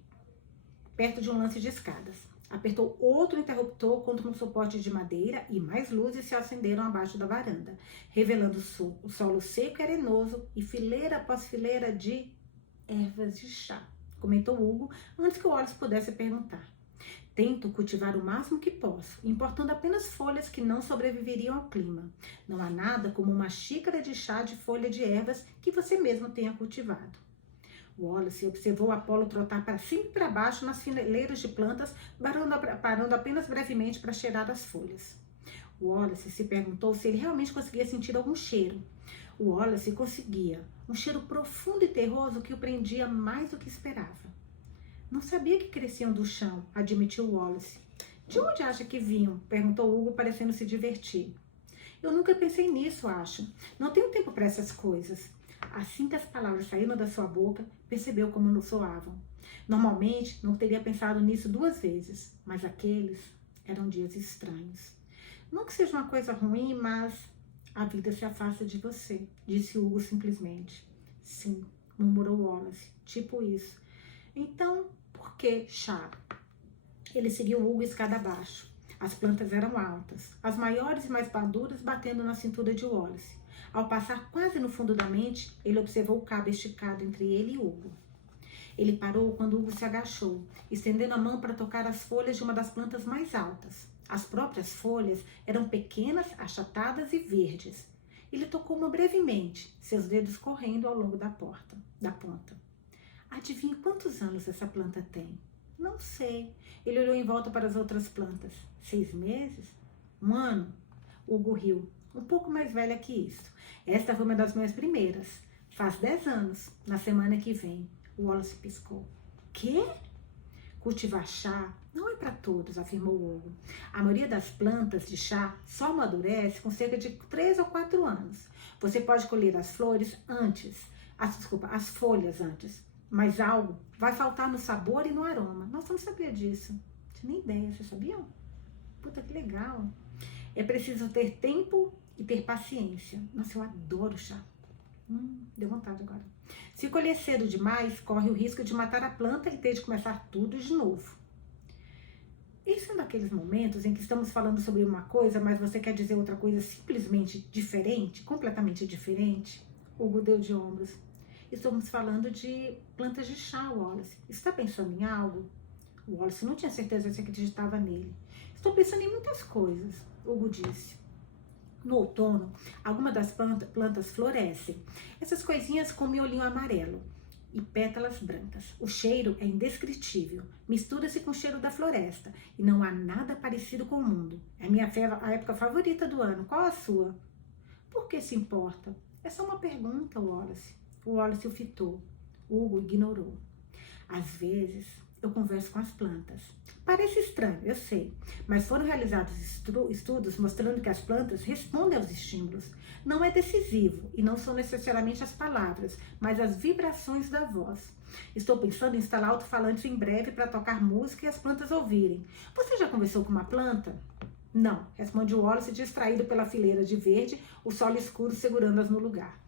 perto de um lance de escadas. Apertou outro interruptor contra um suporte de madeira e mais luzes se acenderam abaixo da varanda, revelando o solo seco e arenoso e fileira após fileira de ervas de chá, comentou Hugo antes que o Wallace pudesse perguntar. Tento cultivar o máximo que posso, importando apenas folhas que não sobreviveriam ao clima. Não há nada como uma xícara de chá de folha de ervas que você mesmo tenha cultivado. Wallace observou Apolo trotar para cima e para baixo nas fileiras de plantas, parando apenas brevemente para cheirar as folhas. Wallace se perguntou se ele realmente conseguia sentir algum cheiro. Wallace conseguia, um cheiro profundo e terroso que o prendia mais do que esperava. Não sabia que cresciam do chão, admitiu Wallace. De onde acha que vinham? Perguntou Hugo, parecendo se divertir. Eu nunca pensei nisso, acho. Não tenho tempo para essas coisas. Assim que as palavras saíram da sua boca, percebeu como não soavam. Normalmente, não teria pensado nisso 2 vezes, mas aqueles eram dias estranhos. Não que seja uma coisa ruim, mas a vida se afasta de você, disse Hugo simplesmente. Sim, murmurou Wallace, tipo isso. Então, por que chá? Ele seguiu Hugo escada abaixo. As plantas eram altas, as maiores e mais maduras batendo na cintura de Wallace. Ao passar quase no fundo da mente, ele observou o cabo esticado entre ele e Hugo. Ele parou quando Hugo se agachou, estendendo a mão para tocar as folhas de uma das plantas mais altas. As próprias folhas eram pequenas, achatadas e verdes. Ele tocou uma brevemente, seus dedos correndo ao longo da ponta. Adivinhe quantos anos essa planta tem? Não sei. Ele olhou em volta para as outras plantas. 6 meses? 1 ano? Hugo riu. Um pouco mais velha que isso. Esta foi uma das minhas primeiras. Faz 10 anos, na semana que vem. Wallace piscou. Quê? Cultivar chá não é para todos, afirmou Hugo. A maioria das plantas de chá só amadurece com cerca de 3 ou 4 anos. Você pode colher as folhas antes, mas algo vai faltar no sabor e no aroma. Nossa, eu não sabia disso. Não tinha nem ideia, vocês sabiam? Puta, que legal. É preciso ter tempo e ter paciência. Nossa, eu adoro chá. Deu vontade agora. Se colher cedo demais, corre o risco de matar a planta e ter de começar tudo de novo. Esse é um daqueles momentos em que estamos falando sobre uma coisa, mas você quer dizer outra coisa simplesmente diferente, completamente diferente? Hugo deu de ombros. Estamos falando de plantas de chá, Wallace. Está pensando em algo? Wallace não tinha certeza se acreditava nele. Estou pensando em muitas coisas, Hugo disse. No outono, algumas das plantas florescem. Essas coisinhas com miolinho amarelo e pétalas brancas. O cheiro é indescritível. Mistura-se com o cheiro da floresta. E não há nada parecido com o mundo. É a época favorita do ano. Qual a sua? Por que se importa? É só uma pergunta, Wallace. O Wallace o fitou. Hugo ignorou. Às vezes, eu converso com as plantas. Parece estranho, eu sei, mas foram realizados estudos mostrando que as plantas respondem aos estímulos. Não é decisivo e não são necessariamente as palavras, mas as vibrações da voz. Estou pensando em instalar alto-falantes em breve para tocar música e as plantas ouvirem. Você já conversou com uma planta? Não, responde Wallace, distraído pela fileira de verde, o sol escuro segurando-as no lugar.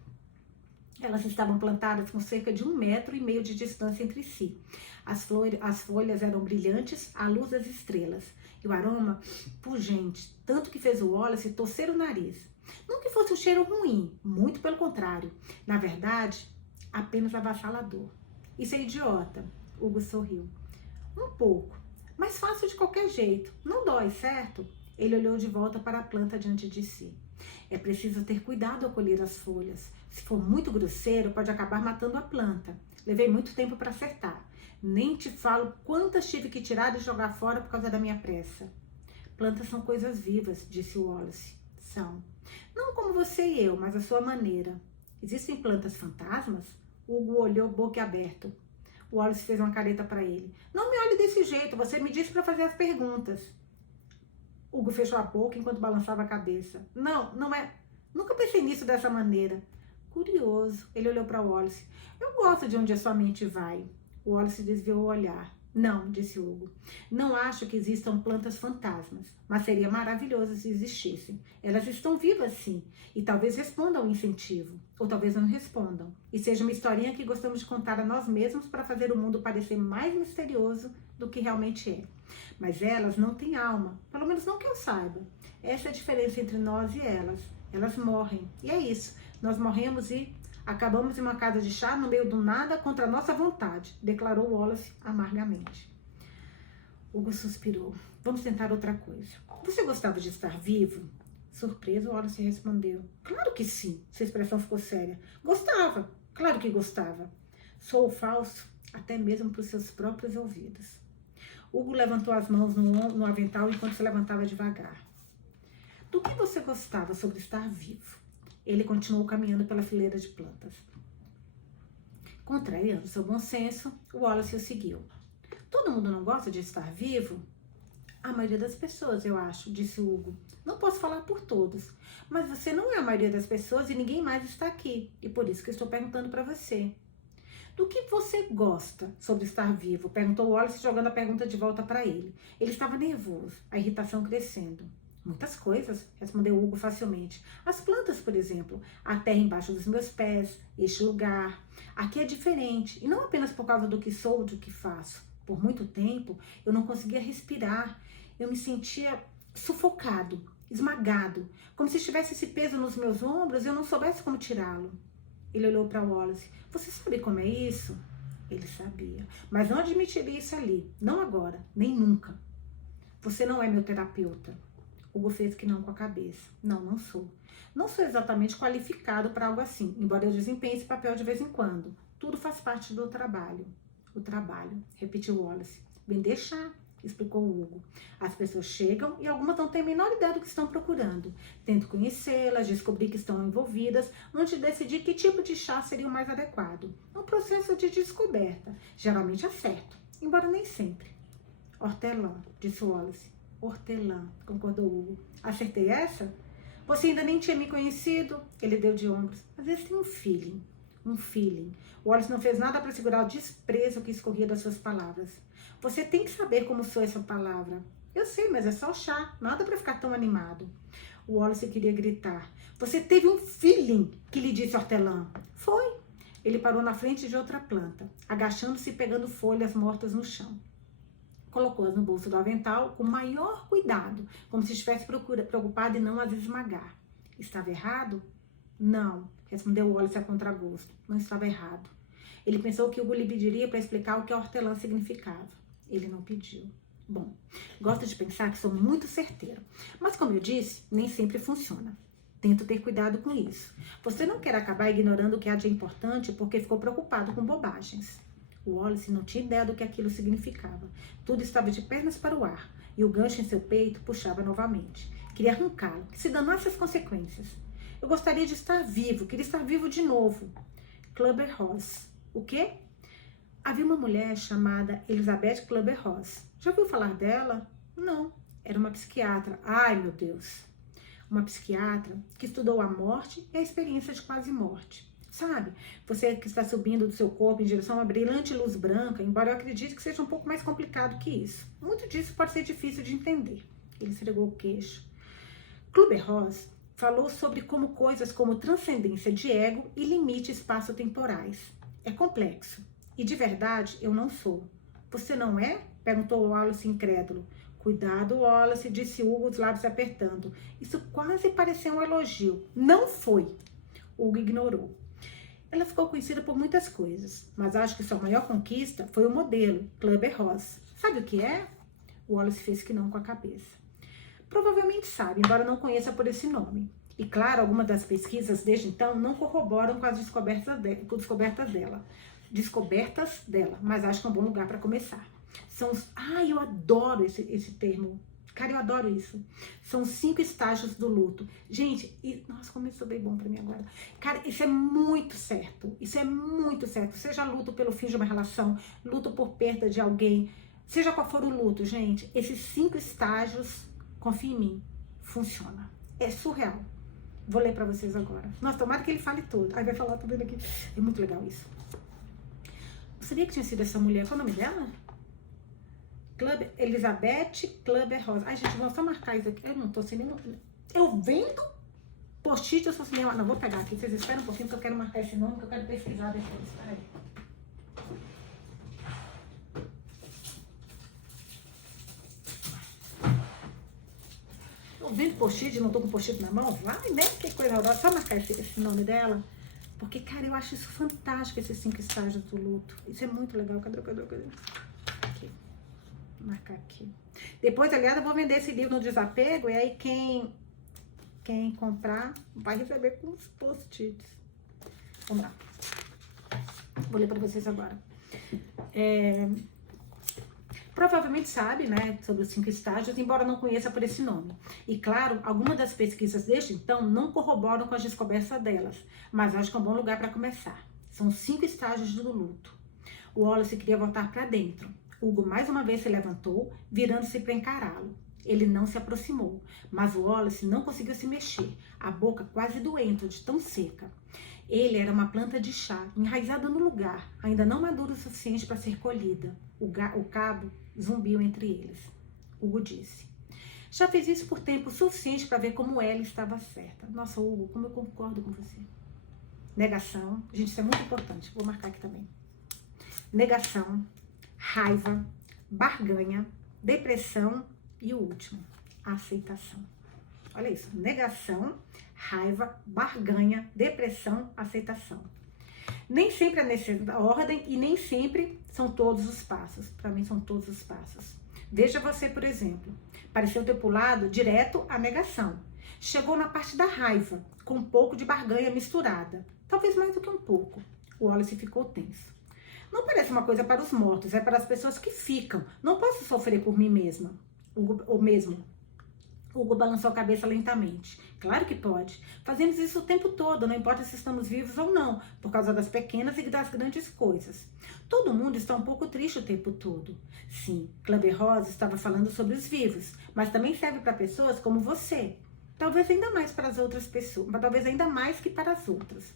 Elas estavam plantadas com cerca de 1,5 metros de distância entre si. As folhas eram brilhantes à luz das estrelas. E o aroma pungente, tanto que fez o Wallace torcer o nariz. Não que fosse um cheiro ruim, muito pelo contrário. Na verdade, apenas avassalador. Isso é idiota, Hugo sorriu. Um pouco, mas fácil de qualquer jeito. Não dói, certo? Ele olhou de volta para a planta diante de si. É preciso ter cuidado ao colher as folhas. Se for muito grosseiro, pode acabar matando a planta. Levei muito tempo para acertar. Nem te falo quantas tive que tirar e jogar fora por causa da minha pressa. Plantas são coisas vivas, disse Wallace. São. Não como você e eu, mas a sua maneira. Existem plantas fantasmas? Hugo olhou boquiaberto. Wallace fez uma careta para ele. Não me olhe desse jeito, você me disse para fazer as perguntas. Hugo fechou a boca enquanto balançava a cabeça. Não é. Nunca pensei nisso dessa maneira. Curioso. Ele olhou para Wallace. Eu gosto de onde a sua mente vai. Wallace desviou o olhar. Não, disse Hugo. Não acho que existam plantas fantasmas, mas seria maravilhoso se existissem. Elas estão vivas, sim, e talvez respondam ao incentivo, ou talvez não respondam. E seja uma historinha que gostamos de contar a nós mesmos para fazer o mundo parecer mais misterioso do que realmente é. Mas elas não têm alma, pelo menos não que eu saiba. Essa é a diferença entre nós e elas. Elas morrem, e é isso. Nós morremos e acabamos em uma casa de chá no meio do nada contra a nossa vontade, declarou Wallace amargamente. Hugo suspirou. Vamos tentar outra coisa. Você gostava de estar vivo? Surpreso, Wallace respondeu. Claro que sim. Sua expressão ficou séria. Gostava. Claro que gostava. Sou falso, até mesmo para os seus próprios ouvidos. Hugo levantou as mãos no avental enquanto se levantava devagar. Do que você gostava sobre estar vivo? Ele continuou caminhando pela fileira de plantas. Contrariando seu bom senso, Wallace o seguiu. Todo mundo não gosta de estar vivo? A maioria das pessoas, eu acho, disse Hugo. Não posso falar por todos, mas você não é a maioria das pessoas e ninguém mais está aqui, e por isso que estou perguntando para você. Do que você gosta sobre estar vivo? Perguntou Wallace, jogando a pergunta de volta para ele. Ele estava nervoso, a irritação crescendo. Muitas coisas, respondeu Hugo facilmente. As plantas, por exemplo, a terra embaixo dos meus pés, este lugar. Aqui é diferente, e não apenas por causa do que sou ou do que faço. Por muito tempo, eu não conseguia respirar. Eu me sentia sufocado, esmagado, como se tivesse esse peso nos meus ombros e eu não soubesse como tirá-lo. Ele olhou para Wallace. Você sabe como é isso? Ele sabia, mas não admitiria isso ali, não agora, nem nunca. Você não é meu terapeuta. Hugo fez que não com a cabeça. Não, não sou. Não sou exatamente qualificado para algo assim, embora eu desempenhe esse papel de vez em quando. Tudo faz parte do trabalho. O trabalho, repetiu Wallace. Vender chá, explicou Hugo. As pessoas chegam e algumas não têm a menor ideia do que estão procurando. Tento conhecê-las, descobrir que estão envolvidas, antes de decidir que tipo de chá seria o mais adequado. É um processo de descoberta. Geralmente acerto, embora nem sempre. Hortelã, disse Wallace. Hortelã, concordou Hugo. Acertei essa? Você ainda nem tinha me conhecido? Ele deu de ombros. Às vezes tem um feeling. Um feeling. Wallace não fez nada para segurar o desprezo que escorria das suas palavras. Você tem que saber como soa essa palavra. Eu sei, mas é só chá. Nada para ficar tão animado. O Wallace queria gritar. Você teve um feeling, que lhe disse Hortelã. Foi. Ele parou na frente de outra planta, agachando-se e pegando folhas mortas no chão. Colocou-as no bolso do avental com o maior cuidado, como se estivesse preocupado em não as esmagar. Estava errado? Não, respondeu Wallace a contragosto. Não estava errado. Ele pensou que Hugo lhe pediria para explicar o que a hortelã significava. Ele não pediu. Bom, gosto de pensar que sou muito certeiro, mas como eu disse, nem sempre funciona. Tento ter cuidado com isso. Você não quer acabar ignorando o que há de importante porque ficou preocupado com bobagens. O Wallace não tinha ideia do que aquilo significava. Tudo estava de pernas para o ar, e o gancho em seu peito puxava novamente. Queria arrancá-lo, que se danasse as consequências. Eu gostaria de estar vivo, queria estar vivo de novo. Clubber-Ross. O quê? Havia uma mulher chamada Elizabeth Clubber-Ross. Já ouviu falar dela? Não. Era uma psiquiatra. Ai, meu Deus. Uma psiquiatra que estudou a morte e a experiência de quase morte. Sabe, você que está subindo do seu corpo em direção a uma brilhante luz branca, embora eu acredite que seja um pouco mais complicado que isso. Muito disso pode ser difícil de entender. Ele esfregou o queixo. Clubber-Ross falou sobre como coisas como transcendência de ego e limites espaço-temporais. É complexo. E de verdade, eu não sou. Você não é? Perguntou Wallace incrédulo. Cuidado, Wallace, disse Hugo, os lábios apertando. Isso quase pareceu um elogio. Não foi. Hugo ignorou. Ela ficou conhecida por muitas coisas, mas acho que sua maior conquista foi o modelo, Clubber-Ross. Sabe o que é? Wallace fez que não com a cabeça. Provavelmente sabe, embora não conheça por esse nome. E claro, algumas das pesquisas desde então não corroboram com as descobertas dela, mas acho que é um bom lugar para começar. São os... eu adoro esse termo. Cara, eu adoro isso. São 5 estágios do luto. Gente, nossa, como isso é bem bom pra mim agora. Cara, isso é muito certo. Isso é muito certo. Seja luto pelo fim de uma relação, luto por perda de alguém, seja qual for o luto, gente, esses 5 estágios, confia em mim, funciona. É surreal. Vou ler pra vocês agora. Nossa, tomara que ele fale tudo. Aí vai falar tudo aqui. É muito legal isso. Você sabia que tinha sido essa mulher? Qual é o nome dela? Elizabeth Clubber-Ross. Ai, gente, vou só marcar isso aqui. Eu não tô sem nenhum... Eu vendo post-it, eu sou sem nenhuma... Não, vou pegar aqui. Vocês esperam um pouquinho que eu quero marcar esse nome, que eu quero pesquisar depois. Espera aí. Tô vendo post-it, não tô com post-it na mão? Vai, né? Que coisa horrorosa. Só marcar esse nome dela. Porque, cara, eu acho isso fantástico, esses 5 estágios do luto. Isso é muito legal. Cadê? Aqui. Vou marcar aqui. Depois, aliás, eu vou vender esse livro no Desapego. E aí, quem comprar vai receber com os post-its. Vamos lá. Vou ler para vocês agora. Provavelmente sabe, né, sobre os 5 estágios, embora não conheça por esse nome. E claro, algumas das pesquisas desde então não corroboram com as descobertas delas, mas acho que é um bom lugar para começar. São 5 estágios do luto. O Wallace queria voltar para dentro. Hugo mais uma vez se levantou, virando-se para encará-lo. Ele não se aproximou, mas o Wallace não conseguiu se mexer, a boca quase doente de tão seca. Ele era uma planta de chá, enraizada no lugar, ainda não madura o suficiente para ser colhida. O cabo zumbiu entre eles. Hugo disse: já fez isso por tempo suficiente para ver como ela estava certa. Nossa, Hugo, como eu concordo com você. Negação. Gente, isso é muito importante. Vou marcar aqui também. Negação, raiva, barganha, depressão e o último, aceitação. Olha isso. Negação, raiva, barganha, depressão, aceitação. Nem sempre é nessa ordem e nem sempre são todos os passos. Para mim, são todos os passos. Veja você, por exemplo. Pareceu ter pulado direto à negação. Chegou na parte da raiva, com um pouco de barganha misturada. Talvez mais do que um pouco. O Wallace ficou tenso. Não parece uma coisa para os mortos, é para as pessoas que ficam. Não posso sofrer por mim mesma. Hugo balançou a cabeça lentamente. Claro que pode. Fazemos isso o tempo todo, não importa se estamos vivos ou não, por causa das pequenas e das grandes coisas. Todo mundo está um pouco triste o tempo todo. Sim, Clamber Rosa estava falando sobre os vivos, mas também serve para pessoas como você. Talvez ainda mais para as outras pessoas, mas talvez ainda mais que para as outras.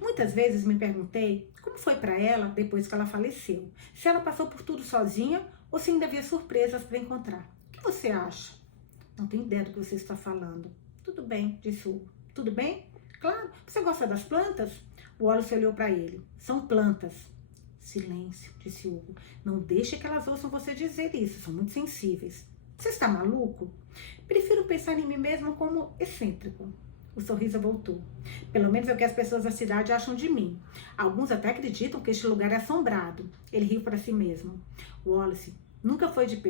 Muitas vezes me perguntei como foi para ela depois que ela faleceu. Se ela passou por tudo sozinha ou se ainda havia surpresas para encontrar. O que você acha? Não tenho ideia do que você está falando. Tudo bem, disse Hugo. Tudo bem? Claro. Você gosta das plantas? O Wallace olhou para ele. São plantas. Silêncio, disse Hugo. Não deixe que elas ouçam você dizer isso. São muito sensíveis. Você está maluco? Prefiro pensar em mim mesmo como excêntrico. O sorriso voltou. Pelo menos é o que as pessoas da cidade acham de mim. Alguns até acreditam que este lugar é assombrado. Ele riu para si mesmo. Wallace nunca foi de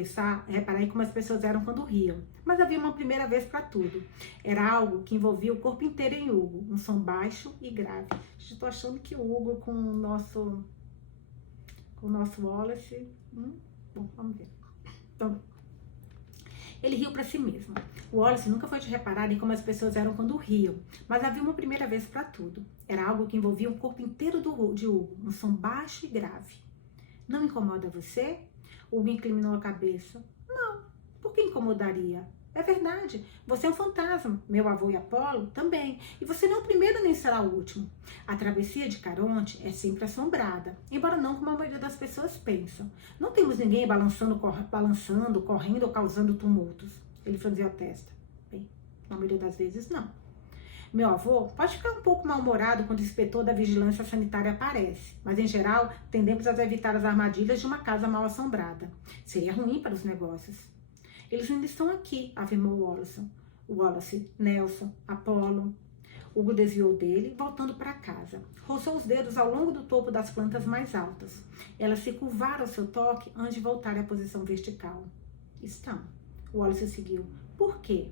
reparar em como as pessoas eram quando riam. Mas havia uma primeira vez para tudo. Era algo que envolvia o corpo inteiro em Hugo. Um som baixo e grave. Estou achando que o Hugo com o nosso Wallace... Bom, vamos ver. Então, ele riu para si mesmo. O Wallace nunca foi de reparar em como as pessoas eram quando riam, mas havia uma primeira vez para tudo. Era algo que envolvia o corpo inteiro de Hugo, um som baixo e grave. Não incomoda você? Hugo inclinou a cabeça. Não, por que incomodaria? É verdade, você é um fantasma. Meu avô e Apolo também. E você não é o primeiro nem será o último. A travessia de Caronte é sempre assombrada, embora não como a maioria das pessoas pensam. Não temos ninguém balançando, correndo ou causando tumultos. Ele franziu a testa. Bem, na maioria das vezes, não. Meu avô pode ficar um pouco mal-humorado quando o inspetor da vigilância sanitária aparece, mas em geral tendemos a evitar as armadilhas de uma casa mal assombrada. Seria ruim para os negócios. Eles ainda estão aqui, afirmou Wallace, Nelson, Apolo. Hugo desviou dele, voltando para casa. Roçou os dedos ao longo do topo das plantas mais altas. Elas se curvaram ao seu toque antes de voltar à posição vertical. Estão. Wallace seguiu. Por quê?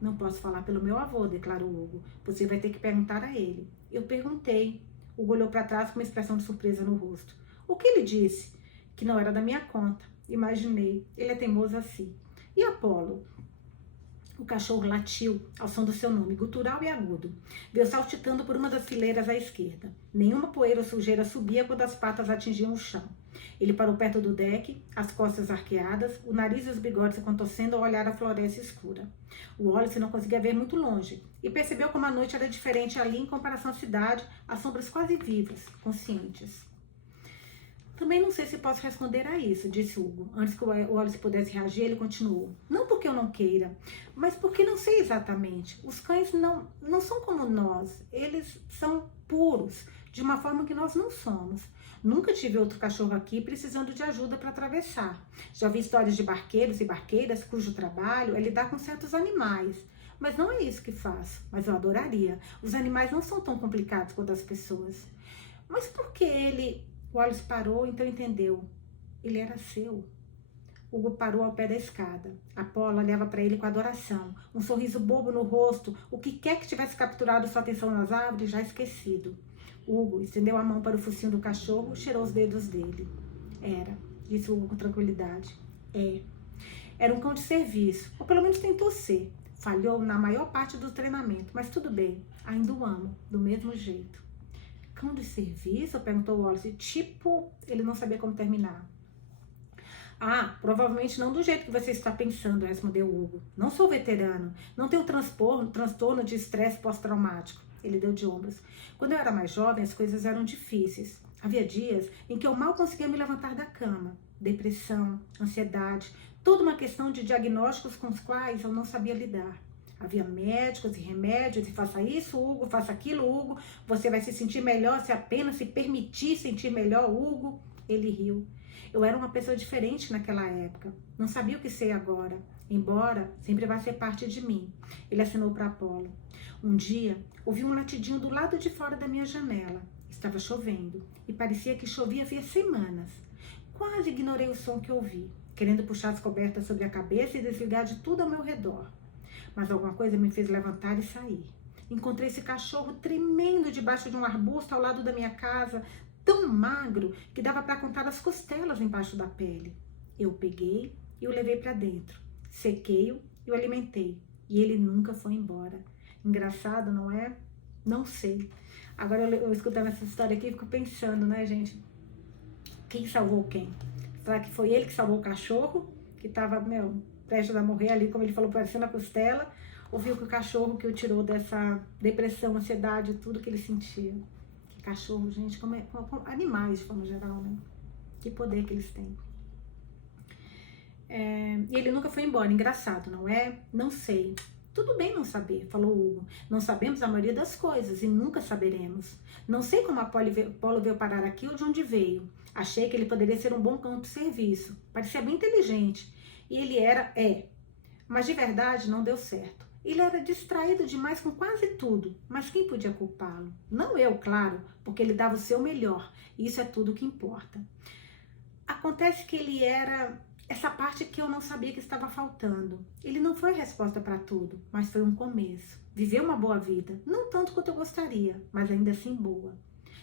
Não posso falar pelo meu avô, declarou Hugo. Você vai ter que perguntar a ele. Eu perguntei. Hugo olhou para trás com uma expressão de surpresa no rosto. O que ele disse? Que não era da minha conta. Imaginei. Ele é teimoso assim. E Apolo? O cachorro latiu ao som do seu nome, gutural e agudo. Veio saltitando por uma das fileiras à esquerda. Nenhuma poeira ou sujeira subia quando as patas atingiam o chão. Ele parou perto do deck, as costas arqueadas, o nariz e os bigodes se contorcendo ao olhar a floresta escura. O Wallace não conseguia ver muito longe e percebeu como a noite era diferente ali em comparação à cidade, as sombras quase vivas, conscientes. Também não sei se posso responder a isso, disse Hugo. Antes que o Wallace pudesse reagir, ele continuou. Não porque eu não queira, mas porque não sei exatamente. Os cães não são como nós. Eles são puros, de uma forma que nós não somos. Nunca tive outro cachorro aqui precisando de ajuda para atravessar. Já vi histórias de barqueiros e barqueiras cujo trabalho é lidar com certos animais. Mas não é isso que faço. Mas eu adoraria. Os animais não são tão complicados quanto as pessoas. Mas por que ele... Wallace parou, então entendeu. Ele era seu. Hugo parou ao pé da escada. Apolo olhava para ele com adoração, um sorriso bobo no rosto, o que quer que tivesse capturado sua atenção nas árvores, já esquecido. Hugo estendeu a mão para o focinho do cachorro, cheirou os dedos dele. Era, disse Hugo com tranquilidade. Era um cão de serviço, ou pelo menos tentou ser. Falhou na maior parte do treinamento, mas tudo bem, ainda o amo, do mesmo jeito. Cão de serviço? Perguntou Wallace. Tipo, ele não sabia como terminar. Provavelmente não do jeito que você está pensando, respondeu Hugo. Não sou veterano, não tenho transtorno de estresse pós-traumático. Ele deu de ombros. Quando eu era mais jovem, as coisas eram difíceis. Havia dias em que eu mal conseguia me levantar da cama. Depressão, ansiedade, toda uma questão de diagnósticos com os quais eu não sabia lidar. Havia médicos e remédios, e faça isso, Hugo, faça aquilo, Hugo. Você vai se sentir melhor se apenas se permitir sentir melhor, Hugo. Ele riu. Eu era uma pessoa diferente naquela época. Não sabia o que sei agora, embora sempre vá ser parte de mim. Ele assinou para Apolo. Um dia, ouvi um latidinho do lado de fora da minha janela. Estava chovendo e parecia que chovia havia semanas. Quase ignorei o som que ouvi, querendo puxar as cobertas sobre a cabeça e desligar de tudo ao meu redor. Mas alguma coisa me fez levantar e sair. Encontrei esse cachorro tremendo debaixo de um arbusto ao lado da minha casa, tão magro que dava para contar as costelas embaixo da pele. Eu o peguei e o levei para dentro. Sequei-o e o alimentei. E ele nunca foi embora. Engraçado, não é? Não sei. Agora eu escutando essa história aqui, fico pensando, né, gente? Quem salvou quem? Será que foi ele que salvou o cachorro? Que estava, prestes a morrer ali, como ele falou, parecendo a costela? Ou viu que o cachorro que o tirou dessa depressão, ansiedade, tudo que ele sentia? Que cachorro, gente, como animais de forma geral, né? Que poder que eles têm. E ele nunca foi embora, engraçado, não é? Não sei. Tudo bem não saber, falou Hugo. Não sabemos a maioria das coisas e nunca saberemos. Não sei como Apolo veio parar aqui ou de onde veio. Achei que ele poderia ser um bom cão de serviço. Parecia bem inteligente. E ele mas de verdade não deu certo. Ele era distraído demais com quase tudo, mas quem podia culpá-lo? Não eu, claro, porque ele dava o seu melhor. E isso é tudo o que importa. Acontece que ele era essa parte que eu não sabia que estava faltando. Ele não foi a resposta para tudo, mas foi um começo. Viveu uma boa vida, não tanto quanto eu gostaria, mas ainda assim boa.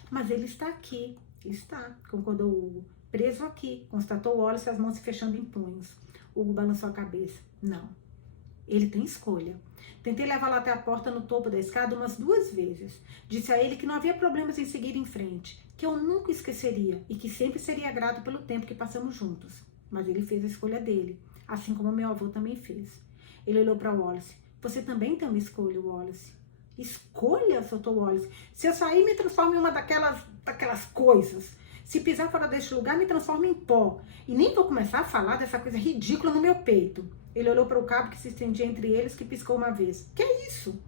Mas ele está aqui. Está, concordou Hugo. Preso aqui, constatou Wallace, as mãos se fechando em punhos. Hugo balançou a cabeça. Não. Ele tem escolha. Tentei levá-lo até a porta no topo da escada umas 2 vezes. Disse a ele que não havia problemas em seguir em frente, que eu nunca esqueceria e que sempre seria grato pelo tempo que passamos juntos. Mas ele fez a escolha dele, assim como meu avô também fez. Ele olhou para Wallace. Você também tem uma escolha, Wallace. Escolha? Soltou Wallace. Se eu sair, me transformo em uma daquelas coisas. Se pisar fora deste lugar, me transformo em pó. E nem vou começar a falar dessa coisa ridícula no meu peito. Ele olhou para o cabo que se estendia entre eles, que piscou uma vez. Que é isso?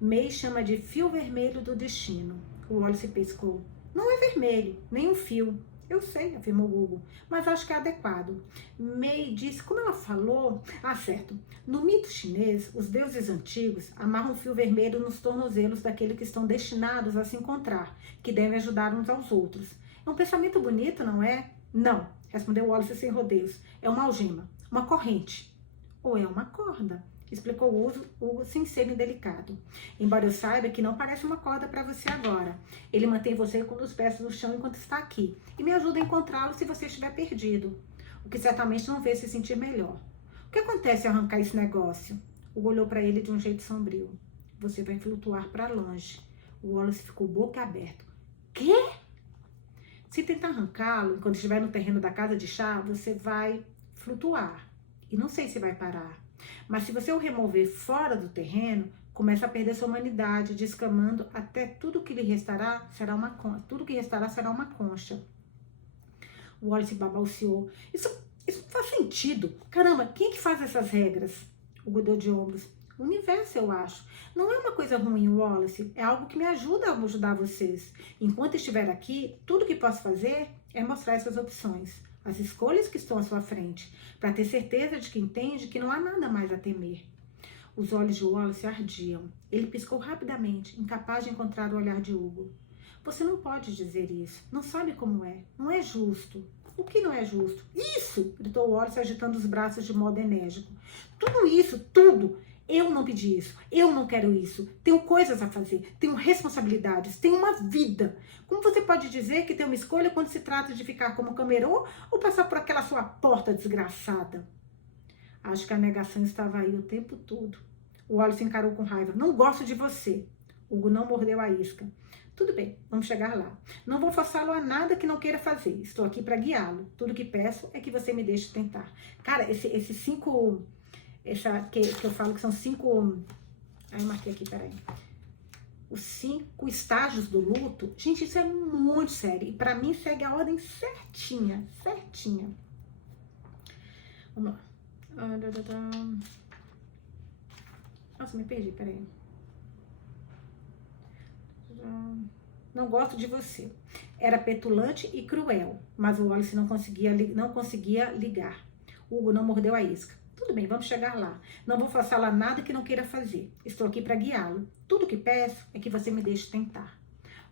May chama de fio vermelho do destino. O Wallace pescou. Não é vermelho, nem um fio. Eu sei, afirmou Hugo, mas acho que é adequado. May disse, como ela falou... Ah, certo. No mito chinês, os deuses antigos amarram um fio vermelho nos tornozelos daqueles que estão destinados a se encontrar, que devem ajudar uns aos outros. É um pensamento bonito, não é? Não, respondeu Wallace sem rodeios. É uma algema, uma corrente. Ou é uma corda, explicou Hugo sem ser indelicado. Embora eu saiba que não parece uma corda para você agora. Ele mantém você com os pés no chão enquanto está aqui e me ajuda a encontrá-lo se você estiver perdido, o que certamente não fez se sentir melhor. O que acontece ao arrancar esse negócio? Hugo olhou para ele de um jeito sombrio. Você vai flutuar para longe. O Wallace ficou boca aberta. Quê? Se tentar arrancá-lo enquanto estiver no terreno da casa de chá, você vai flutuar. E não sei se vai parar. Mas se você o remover fora do terreno, começa a perder sua humanidade, descamando até tudo que lhe restará será uma concha. O Wallace babalciou. Isso faz sentido. Caramba, quem é que faz essas regras? Hugo deu de ombros. O universo, eu acho. Não é uma coisa ruim, Wallace. É algo que me ajuda a ajudar vocês. Enquanto estiver aqui, tudo que posso fazer é mostrar essas opções. As escolhas que estão à sua frente, para ter certeza de que entende que não há nada mais a temer. Os olhos de Wallace ardiam. Ele piscou rapidamente, incapaz de encontrar o olhar de Hugo. Você não pode dizer isso. Não sabe como é. Não é justo. O que não é justo? Isso! Gritou Wallace, agitando os braços de modo enérgico. Tudo isso, tudo! Eu não pedi isso, eu não quero isso, tenho coisas a fazer, tenho responsabilidades, tenho uma vida. Como você pode dizer que tem uma escolha quando se trata de ficar como camerô ou passar por aquela sua porta desgraçada? Acho que a negação estava aí o tempo todo. O Wallace encarou com raiva. Não gosto de você. Hugo não mordeu a isca. Tudo bem, vamos chegar lá. Não vou forçá-lo a nada que não queira fazer. Estou aqui para guiá-lo. Tudo que peço é que você me deixe tentar. Cara, esses 5... que eu falo que são 5... Aí eu marquei aqui, peraí. os 5 estágios do luto. Gente, isso é muito sério. E pra mim segue a ordem certinha, certinha. Vamos lá. Nossa, me perdi, peraí. Não gosto de você. Era petulante e cruel, mas o Wallace não conseguia ligar. Hugo não mordeu a isca. Tudo bem, vamos chegar lá. Não vou forçá-la nada que não queira fazer. Estou aqui para guiá-lo. Tudo que peço é que você me deixe tentar.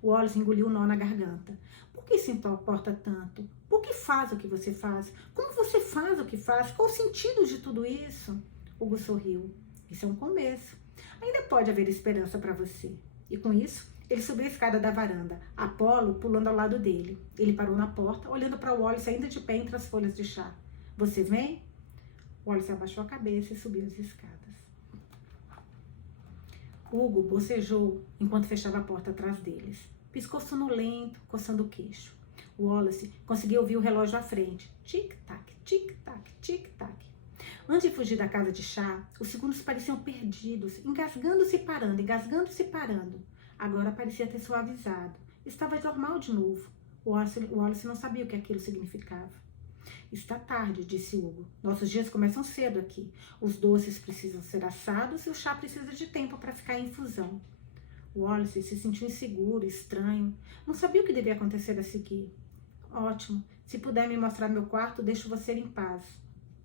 O Wallace engoliu o nó na garganta. Por que se importa tanto? Por que faz o que você faz? Como você faz o que faz? Qual o sentido de tudo isso? Hugo sorriu. Isso é um começo. Ainda pode haver esperança para você. E com isso, ele subiu a escada da varanda, Apolo pulando ao lado dele. Ele parou na porta, olhando para o Wallace ainda de pé entre as folhas de chá. Você vem? O Wallace abaixou a cabeça e subiu as escadas. Hugo bocejou enquanto fechava a porta atrás deles. Piscou sonolento, coçando o queixo. O Wallace conseguiu ouvir o relógio à frente. Tic-tac, tic-tac, tic-tac. Antes de fugir da casa de chá, os segundos pareciam perdidos, engasgando-se e parando, engasgando-se e parando. Agora parecia ter suavizado. Estava normal de novo. O Wallace não sabia o que aquilo significava. Está tarde, disse Hugo. Nossos dias começam cedo aqui. Os doces precisam ser assados e o chá precisa de tempo para ficar em infusão. O Wallace se sentiu inseguro, estranho. Não sabia o que devia acontecer a seguir. Ótimo. Se puder me mostrar meu quarto, deixo você em paz.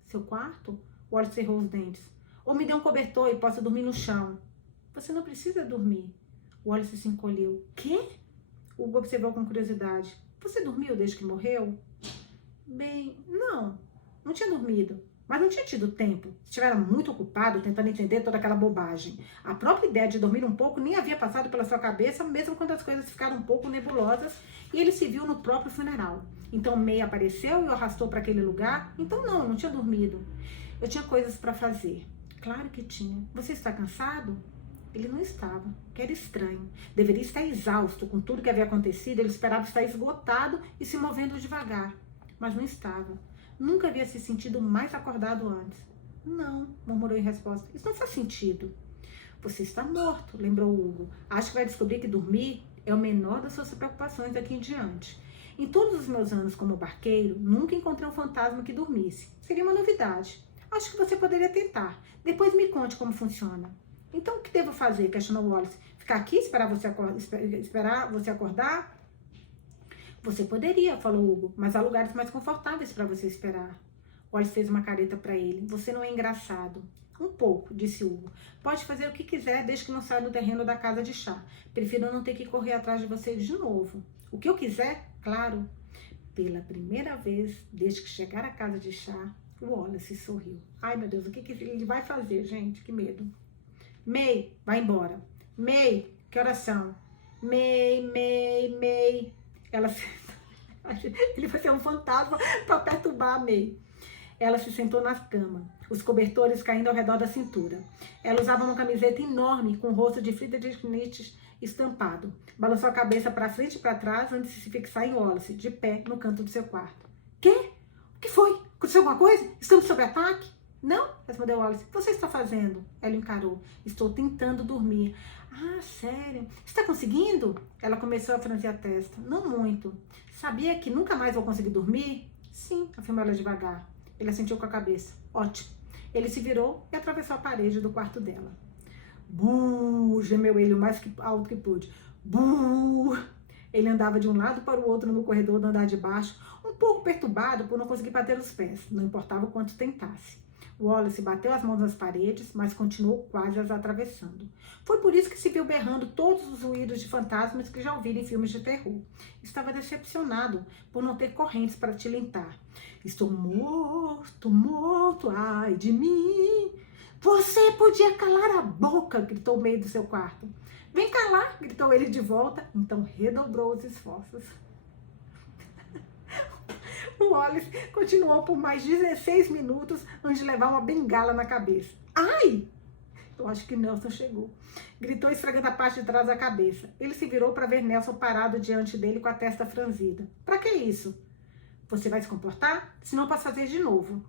Seu quarto? O Wallace cerrou os dentes. Ou me dê um cobertor e posso dormir no chão. Você não precisa dormir. O Wallace se encolheu. Quê? Hugo observou com curiosidade. Você dormiu desde que morreu? Bem, não tinha dormido, mas não tinha tido tempo. Estivera muito ocupado tentando entender toda aquela bobagem. A própria ideia de dormir um pouco nem havia passado pela sua cabeça, mesmo quando as coisas ficaram um pouco nebulosas, e ele se viu no próprio funeral. Então May apareceu e o arrastou para aquele lugar. Então não tinha dormido. Eu tinha coisas para fazer. Claro que tinha. Você está cansado? Ele não estava, que era estranho. Deveria estar exausto com tudo que havia acontecido. Ele esperava estar esgotado e se movendo devagar. Mas não estava. Nunca havia se sentido mais acordado antes. Não, murmurou em resposta. Isso não faz sentido. Você está morto, lembrou Hugo. Acho que vai descobrir que dormir é o menor das suas preocupações daqui em diante. Em todos os meus anos como barqueiro, nunca encontrei um fantasma que dormisse. Seria uma novidade. Acho que você poderia tentar. Depois me conte como funciona. Então, o que devo fazer? Questionou Wallace. Ficar aqui, esperar você acordar? Você poderia, falou Hugo, mas há lugares mais confortáveis para você esperar. Wallace fez uma careta para ele. Você não é engraçado. Um pouco, disse Hugo. Pode fazer o que quiser desde que não saia do terreno da casa de chá. Prefiro não ter que correr atrás de você de novo. O que eu quiser, claro. Pela primeira vez, desde que chegar à casa de chá, o Wallace sorriu. Ai, meu Deus, o que ele vai fazer, gente? Que medo. May, vai embora. May, que horas são? May. Ele vai ser um fantasma para perturbar a May. Ela se sentou na cama, os cobertores caindo ao redor da cintura. Ela usava uma camiseta enorme com o rosto de Friedrich Nietzsche estampado. Balançou a cabeça para frente e para trás antes de se fixar em Wallace, de pé no canto do seu quarto. Quê? O que foi? Aconteceu alguma coisa? Estamos sob ataque? Não, respondeu Wallace. O que você está fazendo? Ela encarou. Estou tentando dormir. Ah, sério? Está conseguindo? Ela começou a franzir a testa. Não muito. Sabia que nunca mais vou conseguir dormir? Sim, afirmou ela devagar. Ele assentiu com a cabeça. Ótimo. Ele se virou e atravessou a parede do quarto dela. Buh! Gemeu ele o mais alto que pôde. Buh! Ele andava de um lado para o outro no corredor do andar de baixo, um pouco perturbado por não conseguir bater os pés, não importava o quanto tentasse. Wallace bateu as mãos nas paredes, mas continuou quase as atravessando. Foi por isso que se viu berrando todos os ruídos de fantasmas que já ouviram em filmes de terror. Estava decepcionado por não ter correntes para tilintar. Estou morto, ai de mim. Você podia calar a boca, gritou o meio do seu quarto. Vem calar, gritou ele de volta, então redobrou os esforços. O Wallace continuou por mais 16 minutos antes de levar uma bengala na cabeça. Ai! Eu acho que Nelson chegou. Gritou esfregando a parte de trás da cabeça. Ele se virou para ver Nelson parado diante dele com a testa franzida. Para que isso? Você vai se comportar? Senão eu posso fazer de novo.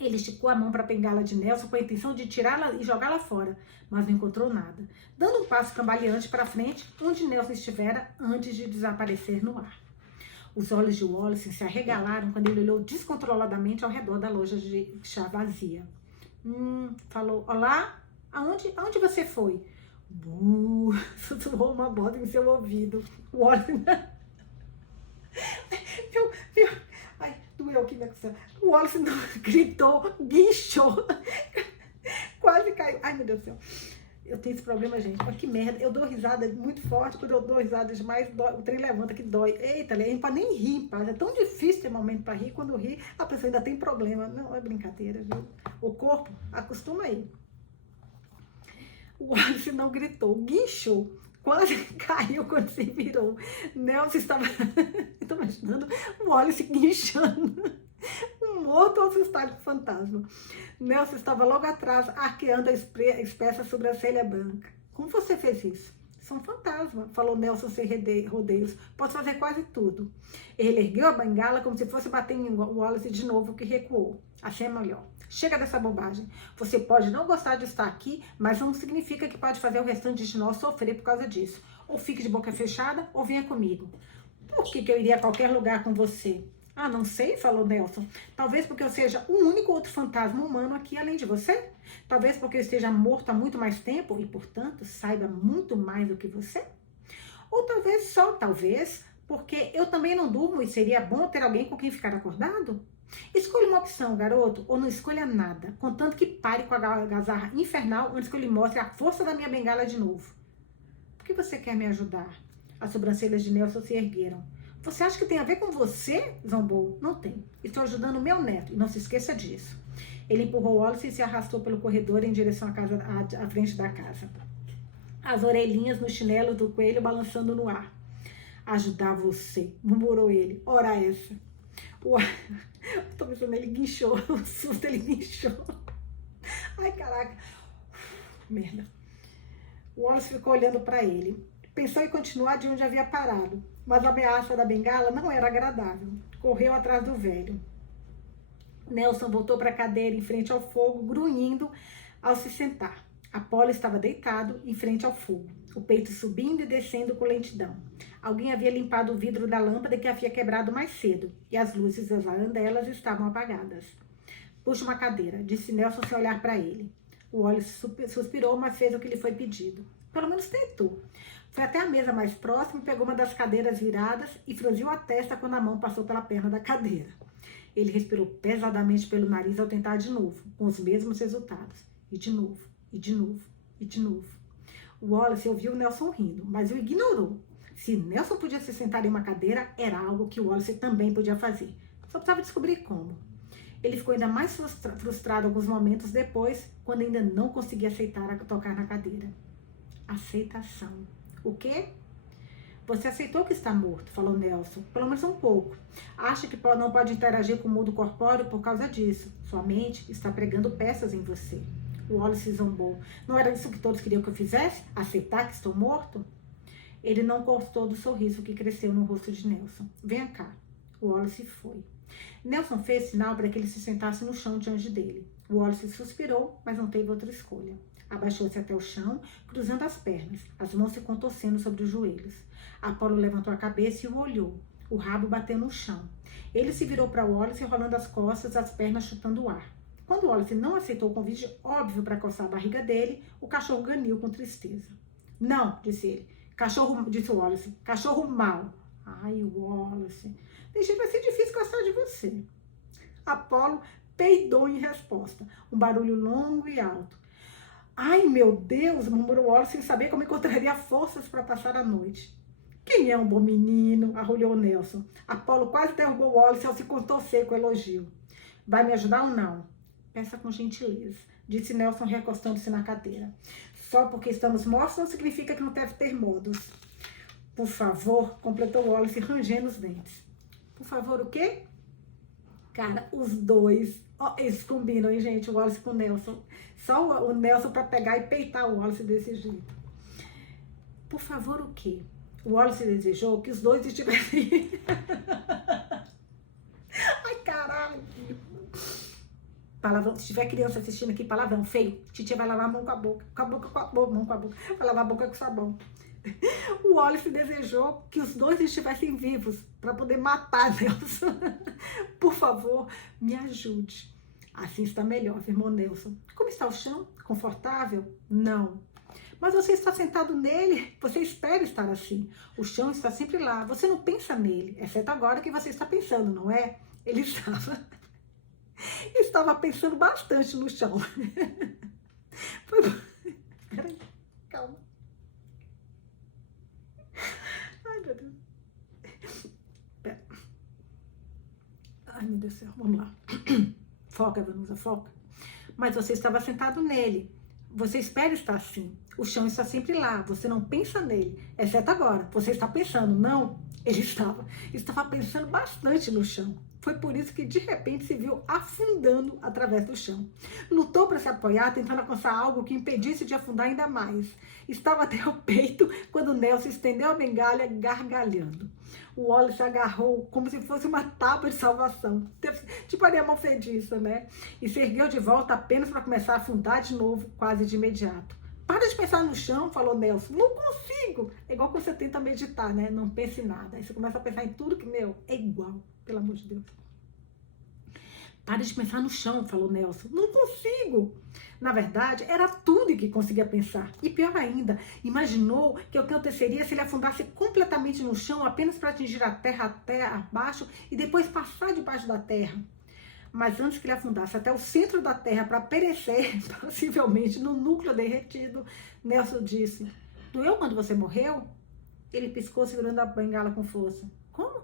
Ele esticou a mão para a bengala de Nelson com a intenção de tirá-la e jogá-la fora, mas não encontrou nada, dando um passo cambaleante para frente, onde Nelson estivera antes de desaparecer no ar. Os olhos de Wallace se arregalaram quando ele olhou descontroladamente ao redor da loja de chá vazia. Falou, olá, aonde você foi? Sussurrou uma voz em seu ouvido. Wallace... Viu? Ai, doeu aqui minha costela. O Wallace gritou, guinchou, quase caiu. Ai, meu Deus do céu. Eu tenho esse problema, gente. Olha que merda. Eu dou risada muito forte. Quando eu dou risada demais, o trem levanta que dói. Eita, a gente não pode nem rir, paz. É tão difícil ter momento para rir. Quando ri, a pessoa ainda tem problema. Não, é brincadeira, viu? O corpo acostuma aí. O Wallace não gritou, guinchou. Quase caiu quando se virou. Nelson estava... Estou imaginando o Wallace guinchando. Um morto assustado com fantasma. Nelson estava logo atrás, arqueando a espessa sobrancelha branca. Como você fez isso? Sou um fantasma, falou Nelson sem rodeios. Posso fazer quase tudo. Ele ergueu a bengala como se fosse bater em Wallace de novo, que recuou. Assim é melhor. Chega dessa bobagem. Você pode não gostar de estar aqui, mas não significa que pode fazer o restante de nós sofrer por causa disso. Ou fique de boca fechada, ou venha comigo. Por que eu iria a qualquer lugar com você? Ah, não sei, falou Nelson. Talvez porque eu seja o único outro fantasma humano aqui além de você? Talvez porque eu esteja morto há muito mais tempo e, portanto, saiba muito mais do que você? Ou talvez, só talvez, porque eu também não durmo e seria bom ter alguém com quem ficar acordado? Escolha uma opção, garoto, ou não escolha nada, contanto que pare com a gazarra infernal antes que eu lhe mostre a força da minha bengala de novo. Por que você quer me ajudar? As sobrancelhas de Nelson se ergueram. Você acha que tem a ver com você? Zombou. Não tem. Estou ajudando meu neto, e não se esqueça disso. Ele empurrou Wallace e se arrastou pelo corredor em direção à frente da casa. As orelhinhas no chinelo do coelho balançando no ar. Ajudar você, murmurou ele. Ora essa. Tô pensando, ele guinchou. O susto, ele guinchou. Ai, caraca. Merda. O Wallace ficou olhando para ele. Pensou em continuar de onde havia parado, mas a ameaça da bengala não era agradável. Correu atrás do velho. Nelson voltou para a cadeira em frente ao fogo, grunhindo ao se sentar. Apolo estava deitado em frente ao fogo, o peito subindo e descendo com lentidão. Alguém havia limpado o vidro da lâmpada que havia quebrado mais cedo, e as luzes das arandelas estavam apagadas. Puxa uma cadeira, disse Nelson sem olhar para ele. O Wallace suspirou, mas fez o que lhe foi pedido. Pelo menos tentou. Foi até a mesa mais próxima, pegou uma das cadeiras viradas e franziu a testa quando a mão passou pela perna da cadeira. Ele respirou pesadamente pelo nariz ao tentar de novo, com os mesmos resultados. E de novo, e de novo, e de novo. O Wallace ouviu Nelson rindo, mas o ignorou. Se Nelson podia se sentar em uma cadeira, era algo que o Wallace também podia fazer. Só precisava descobrir como. Ele ficou ainda mais frustrado alguns momentos depois, quando ainda não conseguia aceitar tocar na cadeira. Aceitação. O quê? Você aceitou que está morto, falou Nelson. Pelo menos um pouco. Acha que não pode interagir com o mundo corpóreo por causa disso. Sua mente está pregando peças em você. O Wallace zombou. Não era isso que todos queriam que eu fizesse? Aceitar que estou morto? Ele não gostou do sorriso que cresceu no rosto de Nelson. Venha cá. O Wallace foi. Nelson fez sinal para que ele se sentasse no chão diante dele. O Wallace suspirou, mas não teve outra escolha. Abaixou-se até o chão, cruzando as pernas, as mãos se contorcendo sobre os joelhos. Apolo levantou a cabeça e o olhou. O rabo bateu no chão. Ele se virou para Wallace, rolando as costas, as pernas chutando o ar. Quando Wallace não aceitou o convite óbvio para coçar a barriga dele, o cachorro ganiu com tristeza. Não, disse ele. Cachorro, disse Wallace. Cachorro mau. Ai, Wallace. Deixei vai ser difícil gostar de você. Apolo peidou em resposta. Um barulho longo e alto. Ai, meu Deus, murmurou Wallace sem saber como encontraria forças para passar a noite. Quem é um bom menino? Arrulhou Nelson. Apolo quase derrubou Wallace ao se contorcer com elogio. Vai me ajudar ou não? Peça com gentileza, disse Nelson recostando-se na cadeira. Só porque estamos mortos não significa que não deve ter modos. Por favor, completou Wallace rangendo os dentes. Por favor, o quê? Cara, os dois, eles combinam, hein, gente, o Wallace com o Nelson. Só o Nelson para pegar e peitar o Wallace desse jeito. Por favor, o quê? O Wallace desejou que os dois estivessem... Ai, caralho! Palavrão, se tiver criança assistindo aqui, palavrão feio, titia vai lavar a mão com a boca, mão com a boca, vai lavar a boca com sabão. O Wallace desejou que os dois estivessem vivos para poder matar Nelson. Por favor, me ajude. Assim está melhor, afirmou Nelson. Como está o chão? Confortável? Não. Mas você está sentado nele, você espera estar assim. O chão está sempre lá, você não pensa nele, exceto agora que você está pensando, não é? Ele estava pensando bastante no chão. Peraí, calma. Ai, meu Deus. Pera. Ai, meu Deus do céu, vamos lá. Foca, Vanusa, foca. Mas você estava sentado nele. Você espera estar assim. O chão está sempre lá, você não pensa nele, exceto agora. Você está pensando, não? Ele estava pensando bastante no chão. Foi por isso que de repente se viu afundando através do chão. Lutou para se apoiar, tentando alcançar algo que impedisse de afundar ainda mais. Estava até o peito quando Nelson estendeu a bengala gargalhando. O Wallace agarrou como se fosse uma tábua de salvação. Tipo a mão fediça, né? E se ergueu de volta apenas para começar a afundar de novo, quase de imediato. Para de pensar no chão, falou Nelson. Não consigo. É igual quando você tenta meditar, né? Não pense em nada. Aí você começa a pensar em tudo que, é igual. Pelo amor de Deus. Para de pensar no chão, falou Nelson. Não consigo. Na verdade, era tudo que conseguia pensar. E pior ainda, imaginou que o que aconteceria se ele afundasse completamente no chão apenas para atingir a terra até abaixo e depois passar debaixo da terra. Mas antes que ele afundasse até o centro da terra para perecer, possivelmente no núcleo derretido, Nelson disse: doeu quando você morreu? Ele piscou segurando a bengala com força. Como?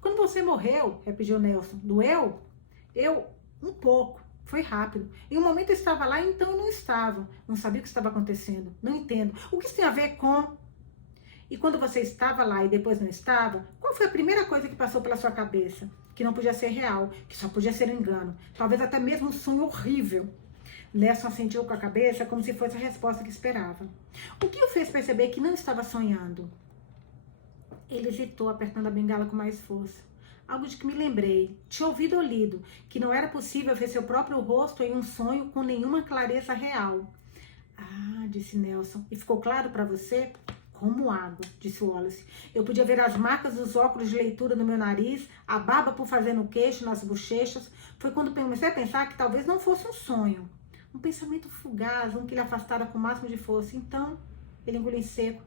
Quando você morreu, repetiu Nelson. Doeu? Um pouco. Foi rápido. Em um momento eu estava lá, então eu não estava. Não sabia o que estava acontecendo. Não entendo. O que isso tem a ver com... E quando você estava lá e depois não estava, qual foi a primeira coisa que passou pela sua cabeça? Que não podia ser real, que só podia ser engano. Talvez até mesmo um sonho horrível. Nelson assentiu com a cabeça como se fosse a resposta que esperava. O que o fez perceber que não estava sonhando? Ele hesitou, apertando a bengala com mais força. Algo de que me lembrei. Tinha ouvido ou lido que não era possível ver seu próprio rosto em um sonho com nenhuma clareza real. Ah, disse Nelson. E ficou claro para você? Como água, disse Wallace. Eu podia ver as marcas dos óculos de leitura no meu nariz, a barba por fazer no queixo, nas bochechas. Foi quando comecei a pensar que talvez não fosse um sonho. Um pensamento fugaz, um que lhe afastara com o máximo de força. Então, ele engoliu em seco.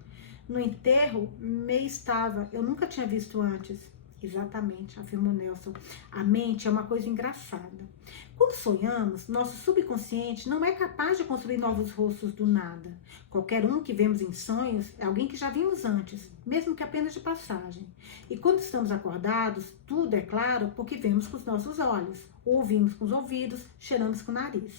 No enterro, May estava. Eu nunca tinha visto antes. Exatamente, afirmou Nelson. A mente é uma coisa engraçada. Quando sonhamos, nosso subconsciente não é capaz de construir novos rostos do nada. Qualquer um que vemos em sonhos é alguém que já vimos antes, mesmo que apenas de passagem. E quando estamos acordados, tudo é claro porque vemos com os nossos olhos, ouvimos com os ouvidos, cheiramos com o nariz.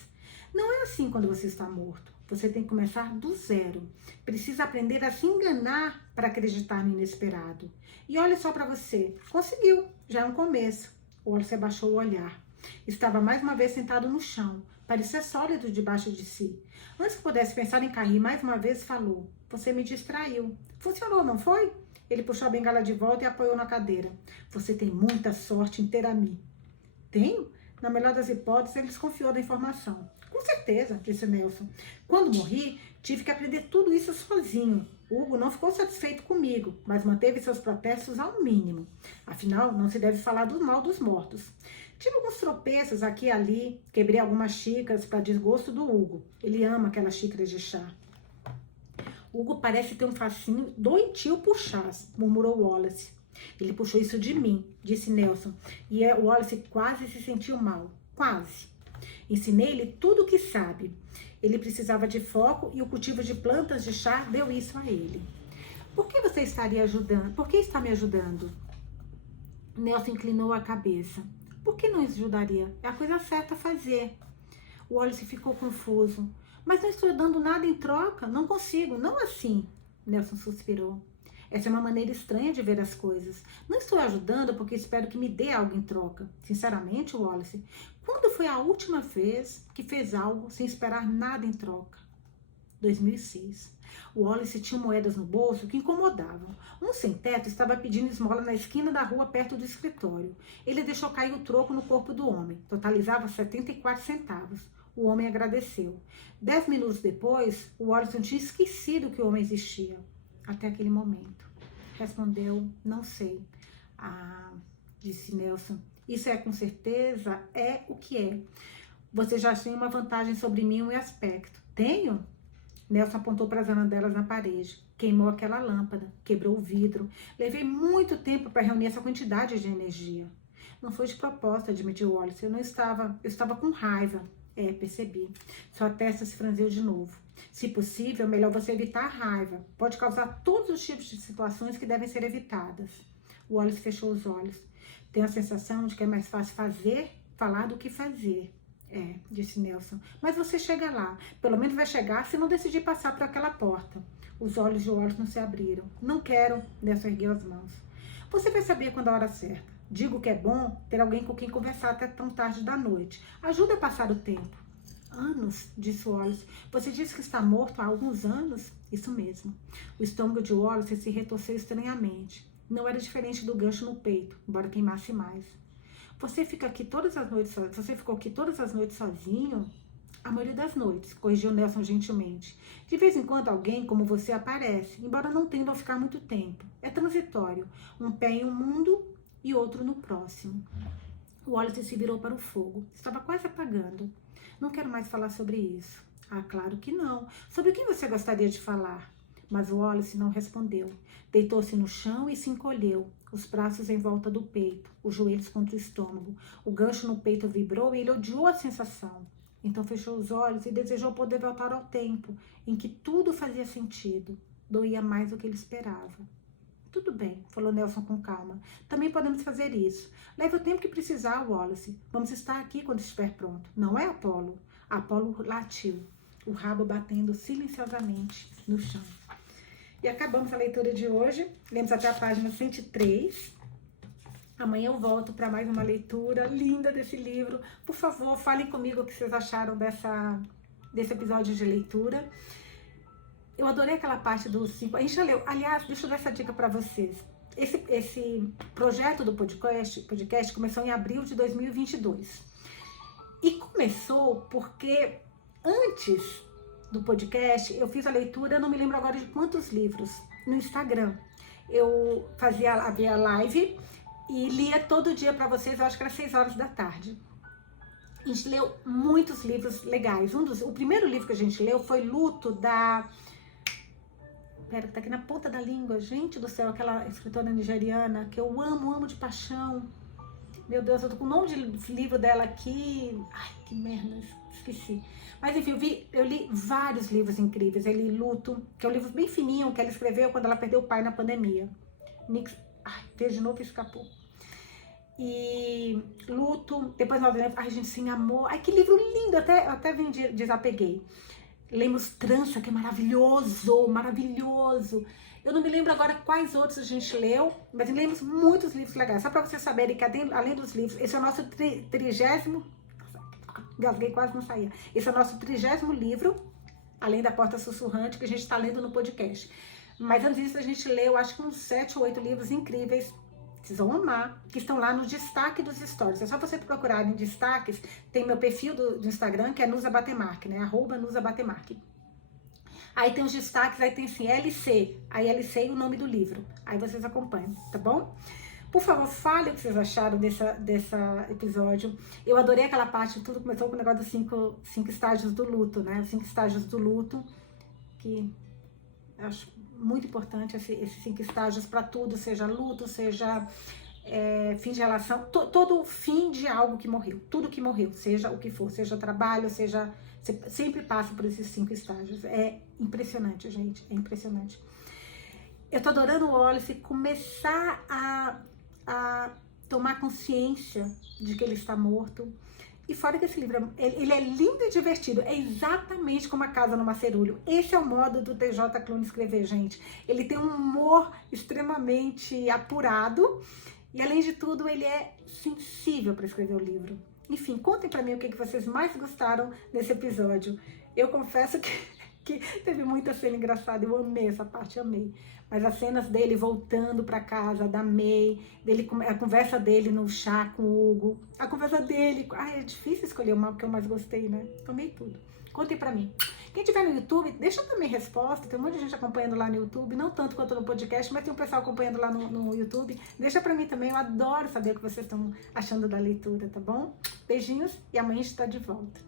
Não é assim quando você está morto. Você tem que começar do zero. Precisa aprender a se enganar para acreditar no inesperado. E olha só para você. Conseguiu. Já é um começo. O Wallace abaixou o olhar. Estava mais uma vez sentado no chão. Parecia sólido debaixo de si. Antes que pudesse pensar em cair, mais uma vez falou. Você me distraiu. Funcionou, não foi? Ele puxou a bengala de volta e apoiou na cadeira. Você tem muita sorte em ter a mim. Tenho? Na melhor das hipóteses, ele desconfiou da informação. Com certeza, disse Nelson. Quando morri, tive que aprender tudo isso sozinho. Hugo não ficou satisfeito comigo, mas manteve seus protestos ao mínimo. Afinal, não se deve falar do mal dos mortos. Tive alguns tropeços aqui e ali, quebrei algumas xícaras para desgosto do Hugo. Ele ama aquelas xícaras de chá. Hugo parece ter um fascínio doentio por chás, murmurou Wallace. Ele puxou isso de mim, disse Nelson, e Wallace quase se sentiu mal. Quase. Ensinei-lhe tudo o que sabe. Ele precisava de foco e o cultivo de plantas de chá deu isso a ele. Por que você estaria ajudando? Por que está me ajudando? Nelson inclinou a cabeça. Por que não ajudaria? É a coisa certa a fazer. O Wallace ficou confuso. Mas não estou dando nada em troca. Não consigo, não assim. Nelson suspirou. Essa é uma maneira estranha de ver as coisas. Não estou ajudando porque espero que me dê algo em troca. Sinceramente, Wallace, quando foi a última vez que fez algo sem esperar nada em troca? 2006. O Wallace tinha moedas no bolso que incomodavam. Um sem-teto estava pedindo esmola na esquina da rua perto do escritório. Ele deixou cair o troco no corpo do homem. Totalizava 74 centavos. O homem agradeceu. 10 minutos depois, o Wallace tinha esquecido que o homem existia. Até aquele momento. Respondeu, não sei. Ah, disse Nelson. Isso com certeza é o que é. Você já tem uma vantagem sobre mim em um aspecto. Tenho? Nelson apontou para as arandelas na parede. Queimou aquela lâmpada, quebrou o vidro. Levei muito tempo para reunir essa quantidade de energia. Não foi de propósito, admitiu Wallace. Eu estava com raiva. Percebi. Sua testa se franziu de novo. Se possível, é melhor você evitar a raiva. Pode causar todos os tipos de situações que devem ser evitadas. Wallace fechou os olhos. Tenho a sensação de que é mais fácil falar do que fazer. Disse Nelson. Mas você chega lá. Pelo menos vai chegar se não decidir passar por aquela porta. Os olhos de Wallace não se abriram. Não quero. Nelson ergueu as mãos. Você vai saber quando a hora certa. Digo que é bom ter alguém com quem conversar até tão tarde da noite. Ajuda a passar o tempo. Anos, disse Wallace. Você disse que está morto há alguns anos? Isso mesmo. O estômago de Wallace se retorceu estranhamente. Não era diferente do gancho no peito, embora queimasse mais. Você ficou aqui todas as noites sozinho? A maioria das noites, corrigiu Nelson gentilmente. De vez em quando alguém como você aparece, embora não tenda a ficar muito tempo. É transitório. Um pé em um mundo e outro no próximo. O Wallace se virou para o fogo. Estava quase apagando. Não quero mais falar sobre isso. Ah, claro que não. Sobre o que você gostaria de falar? Mas o Wallace não respondeu. Deitou-se no chão e se encolheu, os braços em volta do peito, os joelhos contra o estômago. O gancho no peito vibrou e ele odiou a sensação. Então fechou os olhos e desejou poder voltar ao tempo em que tudo fazia sentido. Doía mais do que ele esperava. Tudo bem, falou Nelson com calma. Também podemos fazer isso. Leve o tempo que precisar, Wallace. Vamos estar aqui quando estiver pronto. Não é, Apolo? Apolo latiu, o rabo batendo silenciosamente no chão. E acabamos a leitura de hoje. Lemos até a página 103. Amanhã eu volto para mais uma leitura linda desse livro. Por favor, falem comigo o que vocês acharam desse episódio de leitura. Eu adorei aquela parte dos 5. A gente já leu. Aliás, deixa eu dar essa dica para vocês. Esse projeto do podcast começou em abril de 2022. E começou porque antes do podcast, eu fiz a leitura, não me lembro agora de quantos livros, no Instagram. Eu havia live e lia todo dia para vocês, eu acho que era 6 horas da tarde. A gente leu muitos livros legais. O primeiro livro que a gente leu foi Luto, da... Pera, tá aqui na ponta da língua, gente do céu, aquela escritora nigeriana que eu amo de paixão. Meu Deus, eu tô com o nome de livro dela aqui. Ai, que merda, esqueci. Mas enfim, eu li vários livros incríveis. Eu li Luto, que é um livro bem fininho, que ela escreveu quando ela perdeu o pai na pandemia. Veio de novo e escapou. E Luto, depois nós lemos, gente, Sem Amor. Ai, que livro lindo, até desapeguei. Lemos Trança, que é maravilhoso. Eu não me lembro agora quais outros a gente leu, mas lemos muitos livros legais. Só para vocês saberem que além dos livros, esse é o nosso 30º... Gasguei, quase não saía. Esse é o nosso 30º livro, além da Porta Sussurrante, que a gente está lendo no podcast. Mas antes disso, a gente leu, acho que uns 7 ou 8 livros incríveis, vocês vão amar, que estão lá no destaque dos stories. É só você procurar em destaques, tem meu perfil do Instagram, que é Nusa Batemarque, né? @NusaBatemarque. Aí tem os destaques, aí tem assim, LC, aí LC e o nome do livro. Aí vocês acompanham, tá bom? Por favor, fale o que vocês acharam dessa episódio. Eu adorei aquela parte, tudo começou com o negócio dos 5 estágios do luto, né? Os 5 estágios do luto, que eu acho muito importante esses 5 estágios para tudo, seja luto, seja fim de relação, todo fim de algo que morreu, tudo que morreu, seja o que for, seja trabalho, seja... Você sempre passa por esses 5 estágios. É impressionante, gente, é impressionante. Eu tô adorando o Wallace começar a tomar consciência de que ele está morto. E fora que esse livro, ele é lindo e divertido, é exatamente como A Casa no Macerulho. Esse é o modo do TJ Klune escrever, gente. Ele tem um humor extremamente apurado e, além de tudo, ele é sensível para escrever o livro. Enfim, contem pra mim o que vocês mais gostaram nesse episódio. Eu confesso que que teve muita cena engraçada, eu amei essa parte, amei. Mas as cenas dele voltando pra casa, da May, a conversa dele no chá com o Hugo, a conversa dele, ai, é difícil escolher uma que eu mais gostei, né? Amei tudo. Contem pra mim. Quem tiver no YouTube, deixa também resposta, tem um monte de gente acompanhando lá no YouTube, não tanto quanto no podcast, mas tem um pessoal acompanhando lá no YouTube. Deixa pra mim também, eu adoro saber o que vocês estão achando da leitura, tá bom? Beijinhos e amanhã a gente tá de volta.